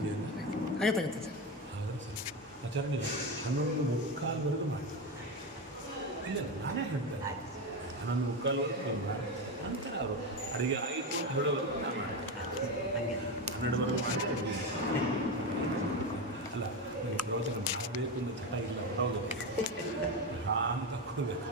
ಆಗತ್ತೆ ಸರ್. ಆಚಾರ್ಯ 11:45 ಮಾಡಿ. ಇಲ್ಲ ನಾನೇ ಹೇಳ್ತೇನೆ 11:45 ಮಾಡಿ. ನಂತರ ಅವರು ಅಡುಗೆ ಆಯಿತು ಅಂತ ಹೇಳೋವರೆಗೂ ನಾನು ಮಾಡ್ತೇನೆ. 12ವರೆಗೂ ಮಾಡ್ತೀನಿ. ಅಲ್ಲ ನನಗೆ ಪ್ರವಚನ ಮಾಡಬೇಕು ಅನ್ನೋ ಚಟ ಇಲ್ಲ, ಹೌದು ಅಂತ ಕೊಡಬೇಕು.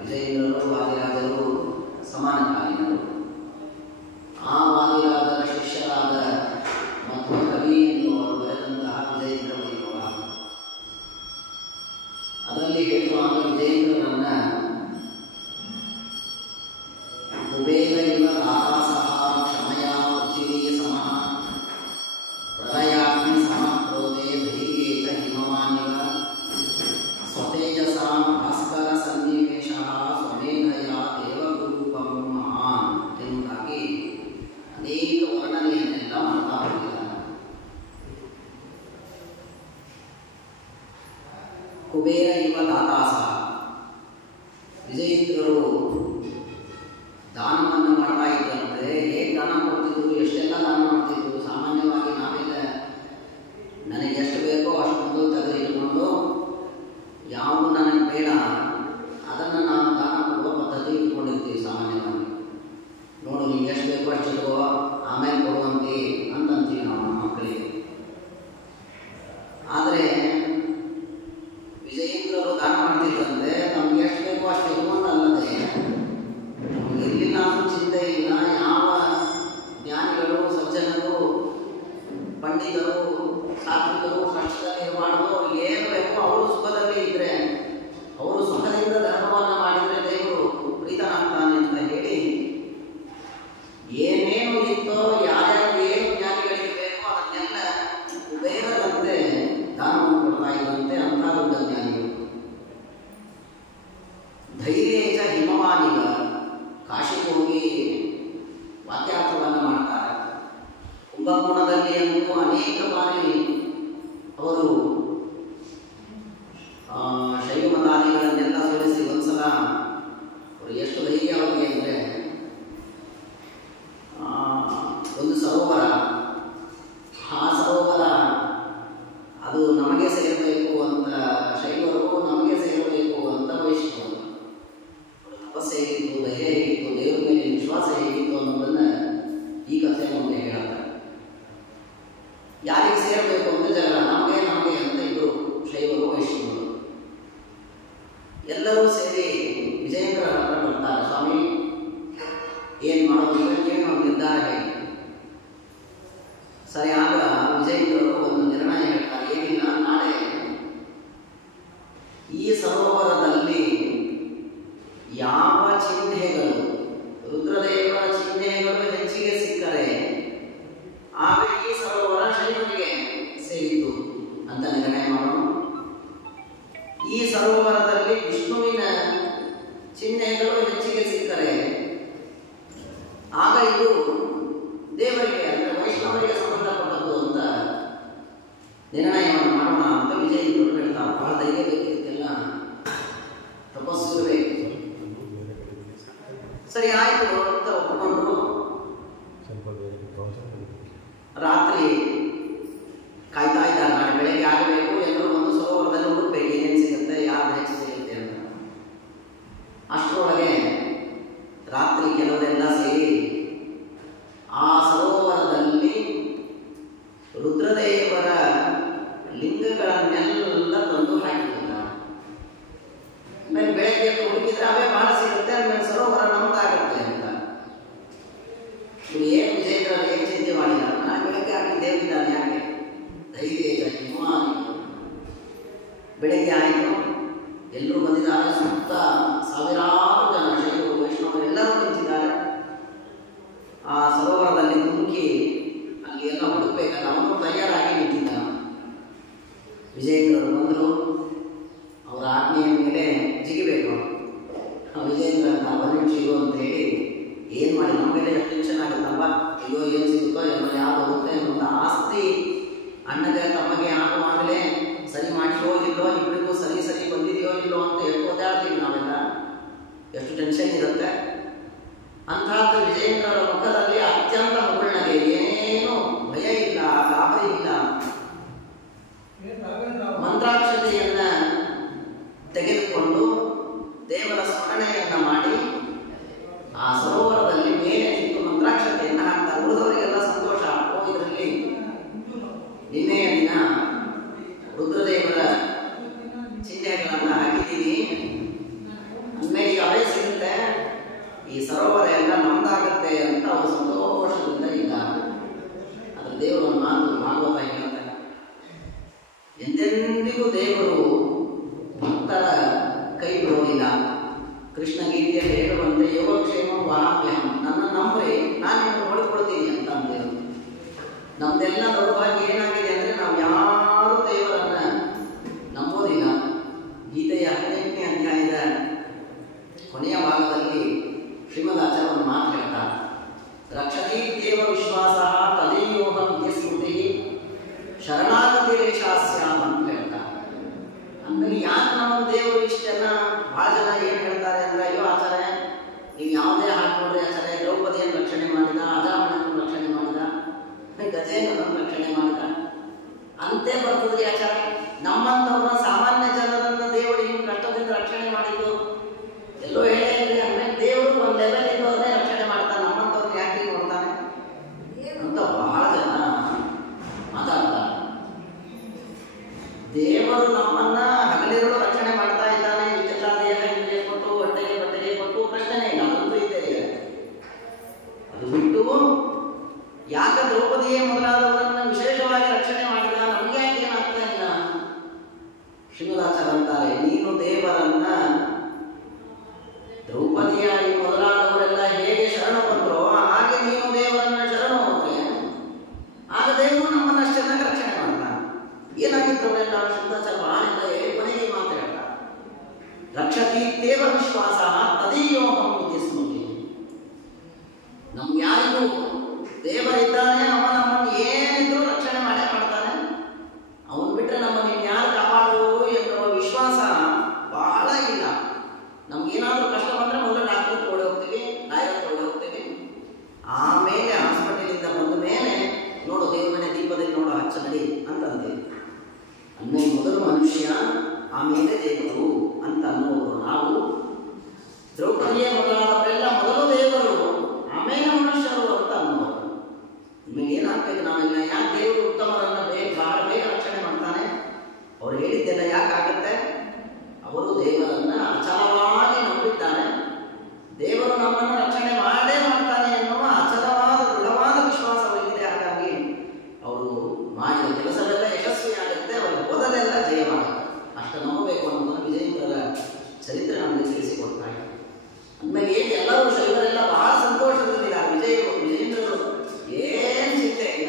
ವಿಜಯೇಂದ್ರರು ವಾದಿರಾಜರು ಕುಬೇರೈವ ದಾಸಃ ಕ್ಷಮಯಾ ಪೃಥಿವೀ ಸಮಃ ಪ್ರಳಯಾಗ್ನಿ ಸಮಕ್ರೋಧೇ ಧೈರ್ಯೇ ಚ ಹಿಮವಾನಿವ ಸ್ವತೇಜಸಾ ಭಾಸ್ಕರ ಸನ್ನಿವೇಶಃ ಸ್ವಮೇಧಯ ದೇವಗುರೂಪಂ ಮಹಾನ್ ಎಂಬುದಾಗಿ ಅನೇಕ ವರ್ಣನೆಯನ್ನೆಲ್ಲ ಮಾಡ್ತಾ ಹೋಗಿದ್ದಾರೆ. ಕುಬೇರ ಇವ ದಾತಾಸಃ, ವಿಜಯೇಂದ್ರರು ದಾನವನ್ನು ಮಾಡ್ತಾ ಇದ್ದಂತೆ. ಹೇಗೆ ದಾನ ಕೊಡ್ತಿದ್ರು, ಎಷ್ಟೆಲ್ಲ ದಾನ ಮಾಡ್ತಿದ್ರು. ಸಾಮಾನ್ಯವಾಗಿ ನಾವೆಲ್ಲ ನನಗೆ ಎಷ್ಟು ಬೇಕೋ ಅಷ್ಟೊಂದು ತೆಗೆದಿಟ್ಟುಕೊಂಡು ಯಾವುದು ನನಗೆ ಬೇಡ ಅದನ್ನು ನಾನು ದಾನ ಕೊಡುವ ಪದ್ಧತಿ ಇಟ್ಕೊಂಡಿರ್ತೀವಿ ಸಾಮಾನ್ಯವಾಗಿ. ನೋಡು ನಿಮ್ಗೆ ಎಷ್ಟು ಬೇಕೋ ಅಷ್ಟು ಇಟ್ಕೋ, ಆಮೇಲೆ ಕೊಡುವಂತೆ ಅಂತಂತೀವಿ ನಾವು ನಮ್ಮ ಮಕ್ಕಳಿಗೆ. ಆದರೆ ವಿಜಯೇಂದ್ರರು ದಾನ ಮಾಡ್ತಿದ್ದಂತೆ ನಮ್ಗೆ ಎಷ್ಟು ಬೇಕೋ ಅಷ್ಟು ಇರುವಂತಲ್ಲದೆ ಎಲ್ಲಿಲ್ಲ ಅಂದ್ರೂ ಚಿಂತೆ ಇಲ್ಲ. ಯಾವ ಜ್ಞಾನಿಗಳು, ಸಜ್ಜನರು, ಪಂಡಿತರು, ಸಾತ್ವಿಕರು ಕಷ್ಟದಲ್ಲಿ ಇರಬಾರ್ದು. ಅವ್ರಿಗೆ ಏನು ಬೇಕೋ ಅವರು ಸುಖದಲ್ಲಿ ಇದ್ರೆ, ಅವರು ಸುಖದಿಂದ ಧರ್ಮವನ್ನು ಮಾಡಿದರೆ ದೇವರು ಪ್ರೀತನಾಗ್ತಾನೆ ಅಂತ ಹೇಳಿ ಏನೇನು ಇತ್ತೋ, ಯಾರ್ಯಾರು ಏನು ಜ್ಞಾನಿಗಳಿಗೆ ಬೇಕೋ ಅದನ್ನೆಲ್ಲ ಬೇರೆದಂತೆ ದಾನವನ್ನು ಕೊಡ್ತಾ ಇದ್ದಂತೆ ಅಂಥ ದೊಡ್ಡ ಜ್ಞಾನಿಗಳು. ಧೈರ್ಯ ಚ ಹಿಮವಾನಿಗ, ಕಾಶಿಗೆ ಹೋಗಿ ವಾಕ್ಯಾರ್ಥವನ್ನು ಮಾಡ್ತಾರೆ. ಕುಂಭಕೋಣದಲ್ಲಿ ಅಂತೂ ಅನೇಕ ಬಾರಿ ಅವರು ಶೈವ ಮತಾದಿಗಳನ್ನೆಲ್ಲ ಸೋಲಿಸಿ ಒಂದ್ಸಲ ಅವರು ಎಷ್ಟು ಧೈರ್ಯ ಅವರಿಗೆ ಅಂದರೆ, ಒಂದು ಸರೋವರ, ಆ ಸರೋವರ ಅದು ನಮಗೆ ಸೇರಬೇಕು ಅಂತ ಶೈವರು, ನಮಗೆ ಸೇರಬೇಕು ಅಂತ ವೈಷ್ಣವರು. ತಪಸ್ಸು ಹೇಗಿತ್ತು, ಧೈರ್ಯ ಹೇಗಿತ್ತು, ದೇವರ ಮೇಲೆ ವಿಶ್ವಾಸ ಹೇಗಿತ್ತು ಅನ್ನೋದನ್ನು ಈ ಕಥೆ ಮುಂದೆ ಹೇಳುತ್ತಾರೆ. ಯಾರಿಗೆ ಸೇರಬೇಕು ಅಂತ ಜಗಳ, ನಮಗೆ ನಮಗೆ ಅಂತ ಇಬ್ಬರು ಶೈವರು ವೈಷ್ಣವರು ಎಲ್ಲರೂ ಸೇರಿ ವಿಜಯೇಂದ್ರ ಹತ್ರ ಬರ್ತಾರೆ. ಸ್ವಾಮಿ ಏನು ಮಾಡೋದು, ಏನು ನಿರ್ಧಾರ ಹೇಳಿ. ಸರಿ, ಆಗ ವಿಜಯೇಂದ್ರರು ಒಂದು ನಿರ್ಣಯ ಹೇಳ್ತಾರೆ. ಏನಿಲ್ಲ, ನಾಳೆ ಈ ಸರೋವರದಲ್ಲಿ ಯಾವ ಚಿಹ್ನೆಗಳು, ರುದ್ರದೇವರ ಚಿಹ್ನೆಗಳು ಹೆಚ್ಚಿಗೆ ಸಿಕ್ಕರೆ ಆಗ ಈ ಸರೋವರ ಶೈವನಿಗೆ ಸೇರಿತು ಅಂತ ನಿರ್ಣಯ ಮಾಡೋಣ. ಈ ಸರೋವರದಲ್ಲಿ ವಿಷ್ಣುವಿನ ಚಿಹ್ನೆಗಳು ಹೆಚ್ಚಿಗೆ ಸಿಕ್ಕರೆ ಆಗ ಇದು ದೇವರಿಗೆ ಅಂದರೆ ವೈಷ್ಣವರಿಗೆ ಸಂಬಂಧಪಟ್ಟದ್ದು ಅಂತ ನಿರ್ಣಯವನ್ನು ಮಾಡೋಣ ಅಂತ ವಿಜಯೇಂದ್ರರು ಹೇಳ್ತಾರೆ. ಬಹಳ ಧೈರ್ಯ ಬೇಕಿದ್ದಕ್ಕೆಲ್ಲ ತಪಸ್ಸು ಬೇಕು. ಸರಿ ಆಯಿತು ಅಂತ ಒಪ್ಪಿಕೊಂಡ್ರು. ರಾತ್ರಿ ಕಾಯ್ತಾ ಇದ್ದಾರೆ. ನಾಳೆ ಬೆಳಗ್ಗೆ ಆಗಬೇಕು, ಎಲ್ಲರೂ ಒಂದು ಸರೋವರದಲ್ಲಿ ಹುಡುಕ್ಬೇಕು ಏನೇನು ಸಿಗುತ್ತೆ, ಯಾರು ಹೆಚ್ಚು ಸಿಗುತ್ತೆ ಅಂತ. ಅಷ್ಟರೊಳಗೆ ರಾತ್ರಿ ಕೆಲವರೆಲ್ಲ ಸೇರಿ ಆ ಸರೋವರದಲ್ಲಿ ರುದ್ರದೇವರ ಲಿಂಗಗಳನ್ನೆಲ್ಲ ತಂದು ಹಾಕಿದ್ದಾರೆ. ಆಮೇಲೆ ಬೆಳಗ್ಗೆ ಹುಡುಕಿದ್ರೆ ಅವೇ ಬಹಳ ಸಿಗುತ್ತೆ, ಆಮೇಲೆ ಸರೋವರ ನಮ್ದಾಗತ್ತೆ ಅಂತ. ಏನು ವಿಜಯೇಂದ್ರ ಏನು ಚಿಂತೆ ಮಾಡಿಲ್ಲ, ನಾನು ಬೆಳಗ್ಗೆ ಆಗಿ ದೇವರಿದ್ದಾನೆ, ಯಾಕೆ ಧೈರ್ಯ ಬೆಳಗ್ಗೆ ಆಯಿತು. ಎಲ್ಲರೂ ಬಂದಿದ್ದಾರೆ. ಸುತ್ತ ಸಾವಿರಾರು ಜನ ಶೈವರು ವೈಷ್ಣವರು ಎಲ್ಲರೂ ನಿಂತಿದ್ದಾರೆ. ಆ ಸರೋವರದಲ್ಲಿ ಧುಮುಕಿ ಅಲ್ಲಿ ಎಲ್ಲ ಹುಡುಕ್ಬೇಕಲ್ಲ, ಅವನು ತಯಾರಾಗಿ ನಿಂತಿದ್ದ. ವಿಜಯೇಂದ್ರರು ಬಂದರು. ಅವರ ಆಜ್ಞೆಯ ಮೇಲೆ ಜಿಗಿಬೇಕು. ವಿಜಯೇಂದ್ರ ಬನ್ನಿ ಸಿಗೋ ಅಂತ ಹೇಳಿ ಏನು ಮಾಡಿ, ನಮಗೆಲ್ಲ ಎಷ್ಟು ಟೆನ್ಷನ್ ಆಗುತ್ತಪ್ಪ, ಅಯ್ಯೋ ಏನು ಸಿಗುತ್ತೋ ಏನೋ, ಯಾರು ಹೋಗುತ್ತೆ ಅಂತ. ಆಸ್ತಿ ಅಣ್ಣಗೆ ತಮಗೆ ಆಗುವಾಗಲೇ ಸರಿ ಮಾಡಿಸೋ ಇಲ್ಲೋ, ಇಬ್ಬರಿಗೂ ಸರಿ ಸರಿ ಬಂದಿದೆಯೋ ಇಲ್ಲೋ ಅಂತ ಎಷ್ಟು ಓದಾಡ್ತೀವಿ ನಾವೆಲ್ಲ, ಎಷ್ಟು ಟೆನ್ಷನ್ ಇರುತ್ತೆ. ಅಂತಹದ್ದು ವಿಜಯೇಂದ್ರರ ಮುಖದಲ್ಲಿ ಅತ್ಯಂತ ಮುಗುಳ್ನಗೆ, ಏನೇನು ಭಯ ಇಲ್ಲ, ಗಾಬರಿ ಇಲ್ಲ. ಮಂತ್ರಾಕ್ಷತೆಯನ್ನ ತೆಗೆದುಕೊಂಡು ದೇವರ ಸ್ಮರಣೆಯನ್ನ ಮಾಡಿ ಆ ಸರೋವರದಲ್ಲಿ ಮೇಲೆ ನಿಂತು ಮಂತ್ರಾಕ್ಷತೆಯನ್ನು ಹಾಕ್ತಾರೆ. ಉಳಿದವರಿಗೆಲ್ಲ ಸಂತೋಷ. ಇದರಲ್ಲಿ ನಿನ್ನೆಯ ದಿನ ರುದ್ರದೇವರ ಚಿಹ್ನೆಗಳನ್ನು ಹಾಕಿದ್ದೀವಿ, ಅಂದಮೇಲೆ ಈಗ ಅವೇ ಸಿಗುತ್ತೆ, ಈ ಸರೋವರ ಎಲ್ಲ ನಮ್ದಾಗತ್ತೆ ಅಂತ ಅವರು ಸಂತೋಷದಿಂದ ಇದ್ದಾರೆ. ಅದ್ರ ದೇವರು ಮಾತು ಭಾಗವತ ಹೇಳ್ತಾರೆ, ಎಂದೆಂದಿಗೂ ದೇವರು ಭಕ್ತರ ಕೈ ಬಿಡೋದಿಲ್ಲ. ಕೃಷ್ಣ ಗೀತೆಯಲ್ಲಿ ಹೇಳುವಂತೆ ಯೋಗಕ್ಷೇಮ ವಾರಾಭ್ಯಾಂ ನಮ್ದೆಲ್ಲ ದೌರ್ಭಾಗ್ಯ ಏನಾಗಿದೆ ಅಂದರೆ ನಾವು ಯಾರೂ ದೇವರನ್ನ ನಂಬೋದಿಲ್ಲ. ಗೀತೆಯ 18ನೇ ಅಧ್ಯಾಯದ ಕೊನೆಯ ಭಾಗದಲ್ಲಿ ಶ್ರೀಮದ್ ಆಚಾರ್ಯರು ಮಾತು ಹೇಳ್ತಾರೆ, ರಕ್ಷತಿ ದೇವ ವಿಶ್ವಾಸ ತದೇಯೋಗ ವಿದ್ಯಸ್ಮೃತಿ ಶರಣಾಗತಿ ರೇಷಾಸ್ಯ ಅಂತ ಹೇಳ್ತಾರೆ. ಅಂದ್ರೆ ಯಾಕೆ ನಾವು ದೇವರು ಇಷ್ಟೆಲ್ಲ ಭಾಳ ಜನ ಏನು ಹೇಳ್ತಾರೆ ಅಂದ್ರೆ, ಅಯ್ಯೋ ಆಚಾರ್ಯ ನೀವು ಯಾವುದೇ ಹಾಡು ನೋಡ್ರಿ ಆಚಾರ್ಯ, ದ್ರೌಪದಿಯನ್ನು ರಕ್ಷಣೆ ಮಾಡಿದ, ಅಜಾಮಣನ್ನು ರಕ್ಷಣೆ ಮಾಡಿದ, ಗಜೇಂದ್ರನನ್ನು ರಕ್ಷಣೆ ಮಾಡಿದ ಅಂತೆ ಬರ್ತದ್ರಿ ಆಚಾರ್ಯ. ನಮ್ಮಂಥವ್ರ ಸಾಮಾನ್ಯ ಜನರನ್ನ ದೇವರು ಹಿಂಗೆ ಕಷ್ಟದಿಂದ ರಕ್ಷಣೆ ಮಾಡಿದ್ದು ಎಲ್ಲೋ ಹೇಳಿ ಅಂದ್ರೆ ದೇವರು ಒಂದು ಲೆವೆಲ್ ಇದ್ದವ್ರನ್ನೇ ರಕ್ಷಣೆ ಮಾಡ್ತಾನೆ, ನಮ್ಮಂಥವ್ರನ್ನ ಯಾಕೆ ನೋಡ್ತಾನೆ ಅಂತ ಬಹಳ ಜನ ಮಾತಾಡ್ತಾರೆ. ದೇವರು ನಮ್ಮನ್ನ ಹಗಲಿರುಳು ರಕ್ಷಣೆ ಮಾಡ್ತಾ ಇದ್ದಾನೆ, ಇಷ್ಟೆಲ್ಲ ದೇಹ ಇಂದ್ರಿಯ ಕೊಟ್ಟು ಹೊಟ್ಟೆಗೆ ಬಟ್ಟೆಗೆ ಕೊಟ್ಟು ಪ್ರಶ್ನೆ ಇಲ್ಲ, ಅದಂತೂ ಇದ್ದೇ ಇದೆ. ಅದು ಬಿಟ್ಟು ಯಾಕೆ ದ್ರೌಪದಿಯೇ ಮೊದಲಾದವರನ್ನು ವಿಶೇಷವಾಗಿ ರಕ್ಷಣೆ ಮಾಡಿದ, ನಮ್ಗೆ ಯಾಕೆ ಏನಾಗ್ತಾ ಇಲ್ಲ? ಶ್ರೀಮದಾಚಾರ್ಯ ಅಂತಾರೆ, ನೀನು ದೇವರನ್ನ ದ್ರೌಪದಿಯಾಗಿ ಮೊದಲಾದವರೆಲ್ಲ ಹೇಗೆ ಶರಣ ಬಂದ್ರೋ ಹಾಗೆ ನೀನು ದೇವರನ್ನ ಶರಣ ಹೋದ್ರೆ ಆಗ ದೇವರು ನಮ್ಮನ್ನ ಅಷ್ಟು ಚೆನ್ನಾಗಿ ರಕ್ಷಣೆ ಮಾಡ್ತಾನೆ. ಏನಾಗಿದ್ದವರೆಲ್ಲ ಶ್ರೀಮದಾಚಾರ್ಯ ಬಾಳಿಂದ ಹೇಳಿ ಕೊನೆಗೆ ಮಾತಾಡ್ತಾರೆ, ರಕ್ಷತಿ ದೇವ ವಿಶ್ವಾಸ ತದೀಯೋಹಂ ವಿದ್ಯಸ್ಮೃತಿ. ನಮ್ಗೆ ಯಾರಿಗೂ ದೇವರಿದ್ದಾನೆ, ಅವ ನಮ್ಮನ್ನು ಏನಿದ್ರು ರಕ್ಷಣೆ ಮಾಡೇ ಮಾಡ್ತಾನೆ, ಅವನು ಬಿಟ್ಟರೆ ನಮ್ಮನ್ನು ಇನ್ಯಾರು ಕಾಪಾಡುವುದು ಎನ್ನುವ ವಿಶ್ವಾಸ ಬಹಳ ಇಲ್ಲ. ನಮ್ಗೇನಾದ್ರೂ ಕಷ್ಟ ಬಂದರೆ ಮೊದಲು ಡಾಕ್ಟರ್ ತಗೊಂಡು ಹೋಗ್ತೀವಿ, ಲಾಯರ್ ತಗೊಂಡು ಹೋಗ್ತೀವಿ, ಆಮೇಲೆ ಹಾಸ್ಪಿಟಲಿಂದ ಬಂದ ಮೇಲೆ ನೋಡು ದೇವ್ರ ಮನೆ ದೀಪದಲ್ಲಿ ನೋಡು ಹಚ್ಚ ನಡಿ ಅಂತಂತೀವಿ. ಅಂದರೆ ಮೊದಲು ಮನುಷ್ಯ ಆಮೇಲೆ ದೇವರು ಅಂತ ಅನ್ನೋರು ನಾವು. ದ್ರೌಪದಿಯೇ ಮೊದಲಾದವರೆಲ್ಲ ಮೊದಲು ದೇವರು ಆಮೇಲೆ ಮನುಷ್ಯರು ಅಂತ ಅನ್ನೋರು. ನಿಮಗೆ ಏನಾಗ್ಬೇಕು ನಾವೆಲ್ಲ? ಯಾಕೆ ದೇವರು ಉತ್ತಮರನ್ನ ಬಹಳ ಬೇಗ ರಕ್ಷಣೆ ಮಾಡ್ತಾನೆ? ಅವ್ರು ಹೇಳಿದ್ದೆಲ್ಲ ಯಾಕಾಗುತ್ತೆ? ಅವರು ದೇವರನ್ನ ಅಚಲವಾಗಿ ನಂಬಿದ್ದಾನೆ, ದೇವರು ನಮ್ಮನ್ನು ರಕ್ಷಣೆ ಮಾಡೇ ಮಾಡ್ತಾನೆ ಎನ್ನುವ ಅಚಲವಾದ ದೃಢವಾದ ವಿಶ್ವಾಸ ಅವರಿಗಿದೆ. ಹಾಗಾಗಿ ಅವರು ಮಾಡಿದ ಕೆಲಸವೆಲ್ಲ ಯಶಸ್ವಿಯಾಗುತ್ತೆ, ಅವರು ಓದಲೆಲ್ಲ ಜಯವಾಗುತ್ತೆ. ಅಷ್ಟು ನಂಬಬೇಕು ಅನ್ನೋದನ್ನು ವಿಜಯೇಂದ್ರರ ಚರಿತ್ರೆ ನಮಗೆ ತಿಳಿಸಿಕೊಡ್ತಾರೆ. ಅಂದಮೇಲೆ ಏನು ಎಲ್ಲರೂ ಶೈವರೆಲ್ಲ ಬಹಳ ಸಂತೋಷದಲ್ಲಿದ್ದಾರೆ. ವಿಜಯೇಂದ್ರರು ಏನು ಚಿಂತೆ ಇಲ್ಲ,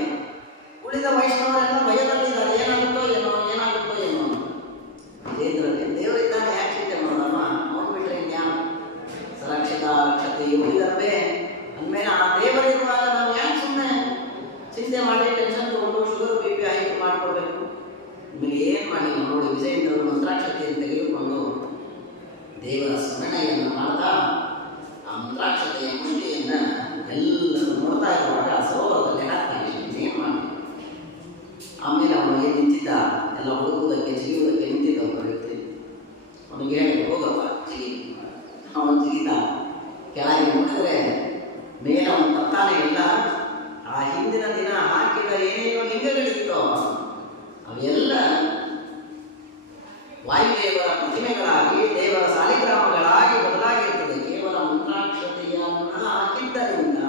ಉಳಿದ ವೈಷ್ಣವರೆಲ್ಲ ಭಯದಲ್ಲಿದ್ದಾರೆ, ಏನಾಗುತ್ತೋ ಏನೋ ಏನಾಗುತ್ತೋ ಏನೋ. ವಿಜಯೇಂದ್ರರಿಗೆ ದೇವರಿದ್ದಾನೆ, ಯಾಕೆ ಚಿಂತೆ ಮಾಡೋದಮ್ಮ, ಅವನು ಬಿಟ್ಟರೆ ಇನ್ಯಾವ ಸುರಕ್ಷಿತ ರಕ್ಷತೆ ಇವುಗಳವೇ. ಅಂದಮೇಲೆ ಆ ದೇವರಿರುವಾಗ ನಾವು ಯಾಕೆ ಸುಮ್ಮನೆ ಚಿಂತೆ ಮಾಡಿ ಟೆನ್ಷನ್ ತಗೊಂಡು ಶುಗರ್ BP ಆಯ್ಕೆ ಮಾಡ್ಕೊಳ್ಬೇಕು? ನಿಮಗೆ ಏನು ಮಾಡಿ ನೋಡಿ, ವಿಜಯೇಂದ್ರರು ಮಂತ್ರಾಕ್ಷತೆಯನ್ನು ತೆಗೆದುಕೊಂಡು ದೇವರ ಸ್ಮರಣೆಯನ್ನು ಮಾಡ್ತಾ ಆ ಮಂತ್ರಾಕ್ಷತೆಯ ಮುಷ್ಟಿಯನ್ನು ಎಲ್ಲರೂ ನೋಡ್ತಾ ಇರುವಾಗ ಸರೋವರದಲ್ಲಿ ಹಾಕ್ತಾನೆ. ಏನು ಮಾಡಿ ಆಮೇಲೆ ಅವನು ಏನು ನಿಂತಿದ್ದ ಎಲ್ಲ ಹುಡುಕುವುದಕ್ಕೆ ಜಿಗಿಯುವುದಕ್ಕೆ ನಿಂತಿದ್ದ ಒಬ್ಬ ವ್ಯಕ್ತಿ. ಅವನಿಗೆ ಹೇಳಿ ಹೋಗಪ್ಪ ಜಿಗಿ. ಅವನು ಜಿಗಿದ, ಕೆಳಗೆ ನೋಡಿದ್ರೆ ಮೇಲೆ ಅವನು ತತ್ತಾನೆ ಇಲ್ಲ. ಆ ಹಿಂದಿನ ದಿನ ಹಾಕಿದ ಏನೇನೋ ಲಿಂಗಗಳಿತ್ತೋ ಅವೆಲ್ಲ ವಾಯುದೇವರ ಪ್ರತಿಮೆಗಳಾಗಿ ದೇವರ ಸಾಲಿಗ್ರಾಮಗಳಾಗಿ ಬದಲಾಗಿರ್ತದೆ. ಕೇವಲ ಮಂತ್ರಾಕ್ಷತೆಯನ್ನು ಹಾಕಿದ್ದರಿಂದ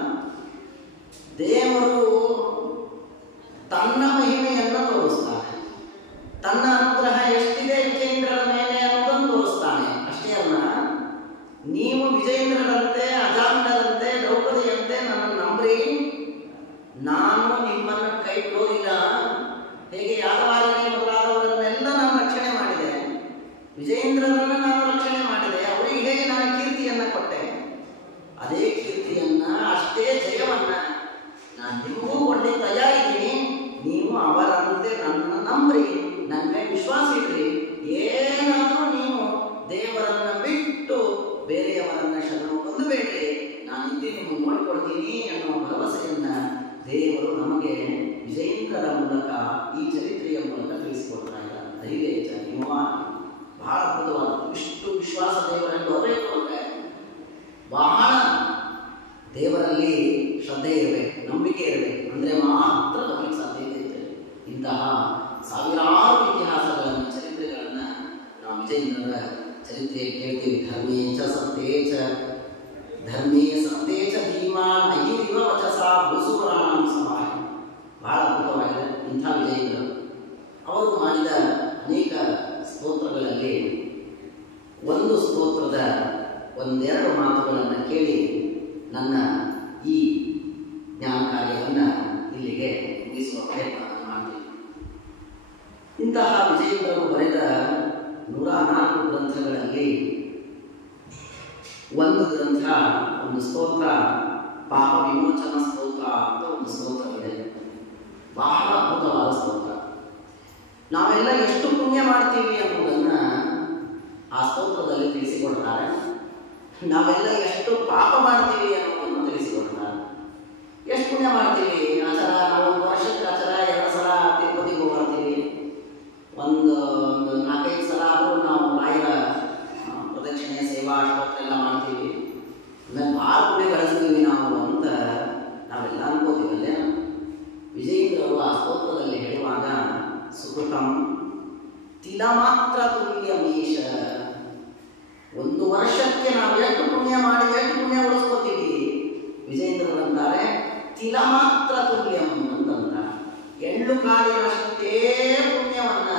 ದೇವರು ತನ್ನ ಮಹಿಮೆಯನ್ನು ತೋರಿಸ್ತಾನೆ, ತನ್ನ ಅನುಗ್ರಹ ಎಷ್ಟಿದೆ ವಿಜಯೇಂದ್ರರ ಮೇಲೆ ಅನ್ನೋದನ್ನು ತೋರಿಸ್ತಾನೆ. ಅಷ್ಟೇ ಅಲ್ಲ, ನೀವು ವಿಜಯೇಂದ್ರರಂತೆ ಅಜಾಮಿಳರಂತೆ ದ್ರೌಪದಿಯಂತೆ ನನ್ನನ್ನು ನಂಬ್ರಿ, ನಾನು ನಿಮ್ಮನ್ನು ಕೈ ಬಿಡೋದಿಲ್ಲ. ಹೇಗೆ ಯಾದವಾರನೇ ಮೊದಲಾದವರನ್ನೆಲ್ಲ ನಾನು ರಕ್ಷಣೆ ಮಾಡಿದೆ, ವಿಜಯೇಂದ್ರರನ್ನು ನಾನು ರಕ್ಷಣೆ ಮಾಡಿದೆ, ಅವರಿಗೆ ಹೇಗೆ ನಾನು ಕೀರ್ತಿಯನ್ನು ಕೊಟ್ಟೆ, ಅದೇ ಕೀರ್ತಿಯನ್ನ ಅಷ್ಟೇ ಜಯವನ್ನ ನಾನು ನಿಮಗೂ ಕೊಡ್ಲಿಕ್ಕೆ ತಯಾರಿದ್ದೀನಿ. ನೀವು ಅವರಂತೆ ನನ್ನ ನಂಬ್ರಿ, ನನ್ನ ಮೇಲೆ ವಿಶ್ವಾಸ ಇಡ್ರಿ. ಏನಾದರೂ ನೀವು ದೇವರನ್ನ ಬಿಟ್ಟು ಬೇರೆಯವರನ್ನ ಶರಣು ಹೊಂದಬೇಡ್ರಿ, ನಾನು ಇದ್ದೀನಿ, ನಿಮಗೆ ನೋಡಿಕೊಡ್ತೀನಿ ಅನ್ನುವ ಭರವಸೆಯನ್ನ ದೇವರು ನಮಗೆ ವಿಜಯೇಂದ್ರರ ಮೂಲಕ ಈ ಚರಿತ್ರೆಯ ಮೂಲಕ ತಿಳಿಸಿಕೊಡ್ತಾ ಇದ್ದಾರೆ. ಧೈರ್ಯ ನೀವು ಬಹಳ ಅದ್ಭುತವಾದ ಇಷ್ಟು ವಿಶ್ವಾಸ ದೇವರಲ್ಲಿ ಬರಬೇಕು ಅಂದರೆ ಬಹಳ ದೇವರಲ್ಲಿ ಶ್ರದ್ಧೆ ಇರಬೇಕು, ನಂಬಿಕೆ ಇರಬೇಕು, ಅಂದರೆ ಮಾತ್ರ ನಮಗೆ ಸಾಧ್ಯತೆ ಇದೆ. ಇಂತಹ ಸಾವಿರಾರು ಇತಿಹಾಸಗಳನ್ನು ಚರಿತ್ರೆಗಳನ್ನು ನಾವು ವಿಜಯೇಂದ್ರರ ಚರಿತ್ರೆ ಕೇಳ್ತೀವಿ. ಧರ್ಮೇ ಸತ್ಯೇಚ ಧೀಮಾನ್ ಅಹಿರಿವ ವಚಸ ಭೂಸುರಾಣಾಂ ಸಮಾಯ. ಬಹಳ ಅದ್ಭುತವಾಗಿದೆ ಇಂಥ ವಿಜಯೇಂದ್ರರು. ಅವರು ಮಾಡಿದ ಅನೇಕ ಸ್ತೋತ್ರಗಳಲ್ಲಿ ಒಂದು ಸ್ತೋತ್ರದ ಒಂದೆರಡು ಮಾತುಗಳನ್ನು ಕೇಳಿ ನನ್ನ ಈ ಜ್ಞಾನ ಕಾರ್ಯವನ್ನು ಇಲ್ಲಿಗೆ ಮುಗಿಸುವ ಒಂದು ಸ್ತೋತ್ರ, ಪಾಪ ವಿಮೋಚನ ಸ್ತೋತ್ರ ಅಂತ ಒಂದು ಸ್ತೋತ್ರವಿದೆ. ಬಹಳ ಅದ್ಭುತವಾದ ಸ್ತೋತ್ರ. ನಾವೆಲ್ಲ ಎಷ್ಟು ಪುಣ್ಯ ಮಾಡ್ತೀವಿ ಅನ್ನೋದನ್ನ ಆ ಸ್ತೋತ್ರದಲ್ಲಿ ತಿಳಿಸಿಕೊಡ್ತಾರೆ. ನಾವೆಲ್ಲ ಎಷ್ಟು ಪಾಪ ಮಾಡ್ತೀವಿ ಅನ್ನೋದನ್ನು ತಿಳಿಸಿಕೊಡ್ತಾರೆ. ಎಷ್ಟು ಪುಣ್ಯ ಮಾಡ್ತೀವಿ ಆಚಾರ, ನಾವು ಒಂದು ವರ್ಷಕ್ಕೆ ಆಚಾರ 2 ಸಲ ತಿರುಪತಿಗೆ ಹೋಗ್ತೀವಿ, ಒಂದು 4-5 ಸಲ ಆದರೂ ನಾವು ರಾಯರ ಪ್ರದಕ್ಷಿಣೆ ಸೇವಾ ಅಷ್ಟೊತ್ತು ಎಲ್ಲ ಮಾಡ್ತೀವಿ. ಆಮೇಲೆ ಭಾಳ ಪುಣ್ಯ ಗಳಿಸ್ತೀವಿ ನಾವು ಅಂತ ನಾವೆಲ್ಲ ಅನ್ಕೋತೀವಿ ಅಲ್ಲೇ. ವಿಜಯೇಂದ್ರರು ಆ ಸ್ತೋತ್ರದಲ್ಲಿ ಹೇಳುವಾಗ ಸುಕೃತಂ ತಿಲ ಮಾತ್ರ ತುಲ್ಯಮೀಶ, ಒಂದು ವರ್ಷಕ್ಕೆ ನಾವು ಎಷ್ಟು ಪುಣ್ಯ ಮಾಡಿ ಎಷ್ಟು ಪುಣ್ಯ ಉಳಿಸ್ಕೋತೀವಿ. ವಿಜಯೇಂದ್ರರಂತಾರೆ ತಿಲ ಮಾತ್ರ ತುಲ್ಯಂ ಅಂತಂದ, ಎಳ್ಳು ಕಾಳಿನಷ್ಟೇ ಪುಣ್ಯವನ್ನ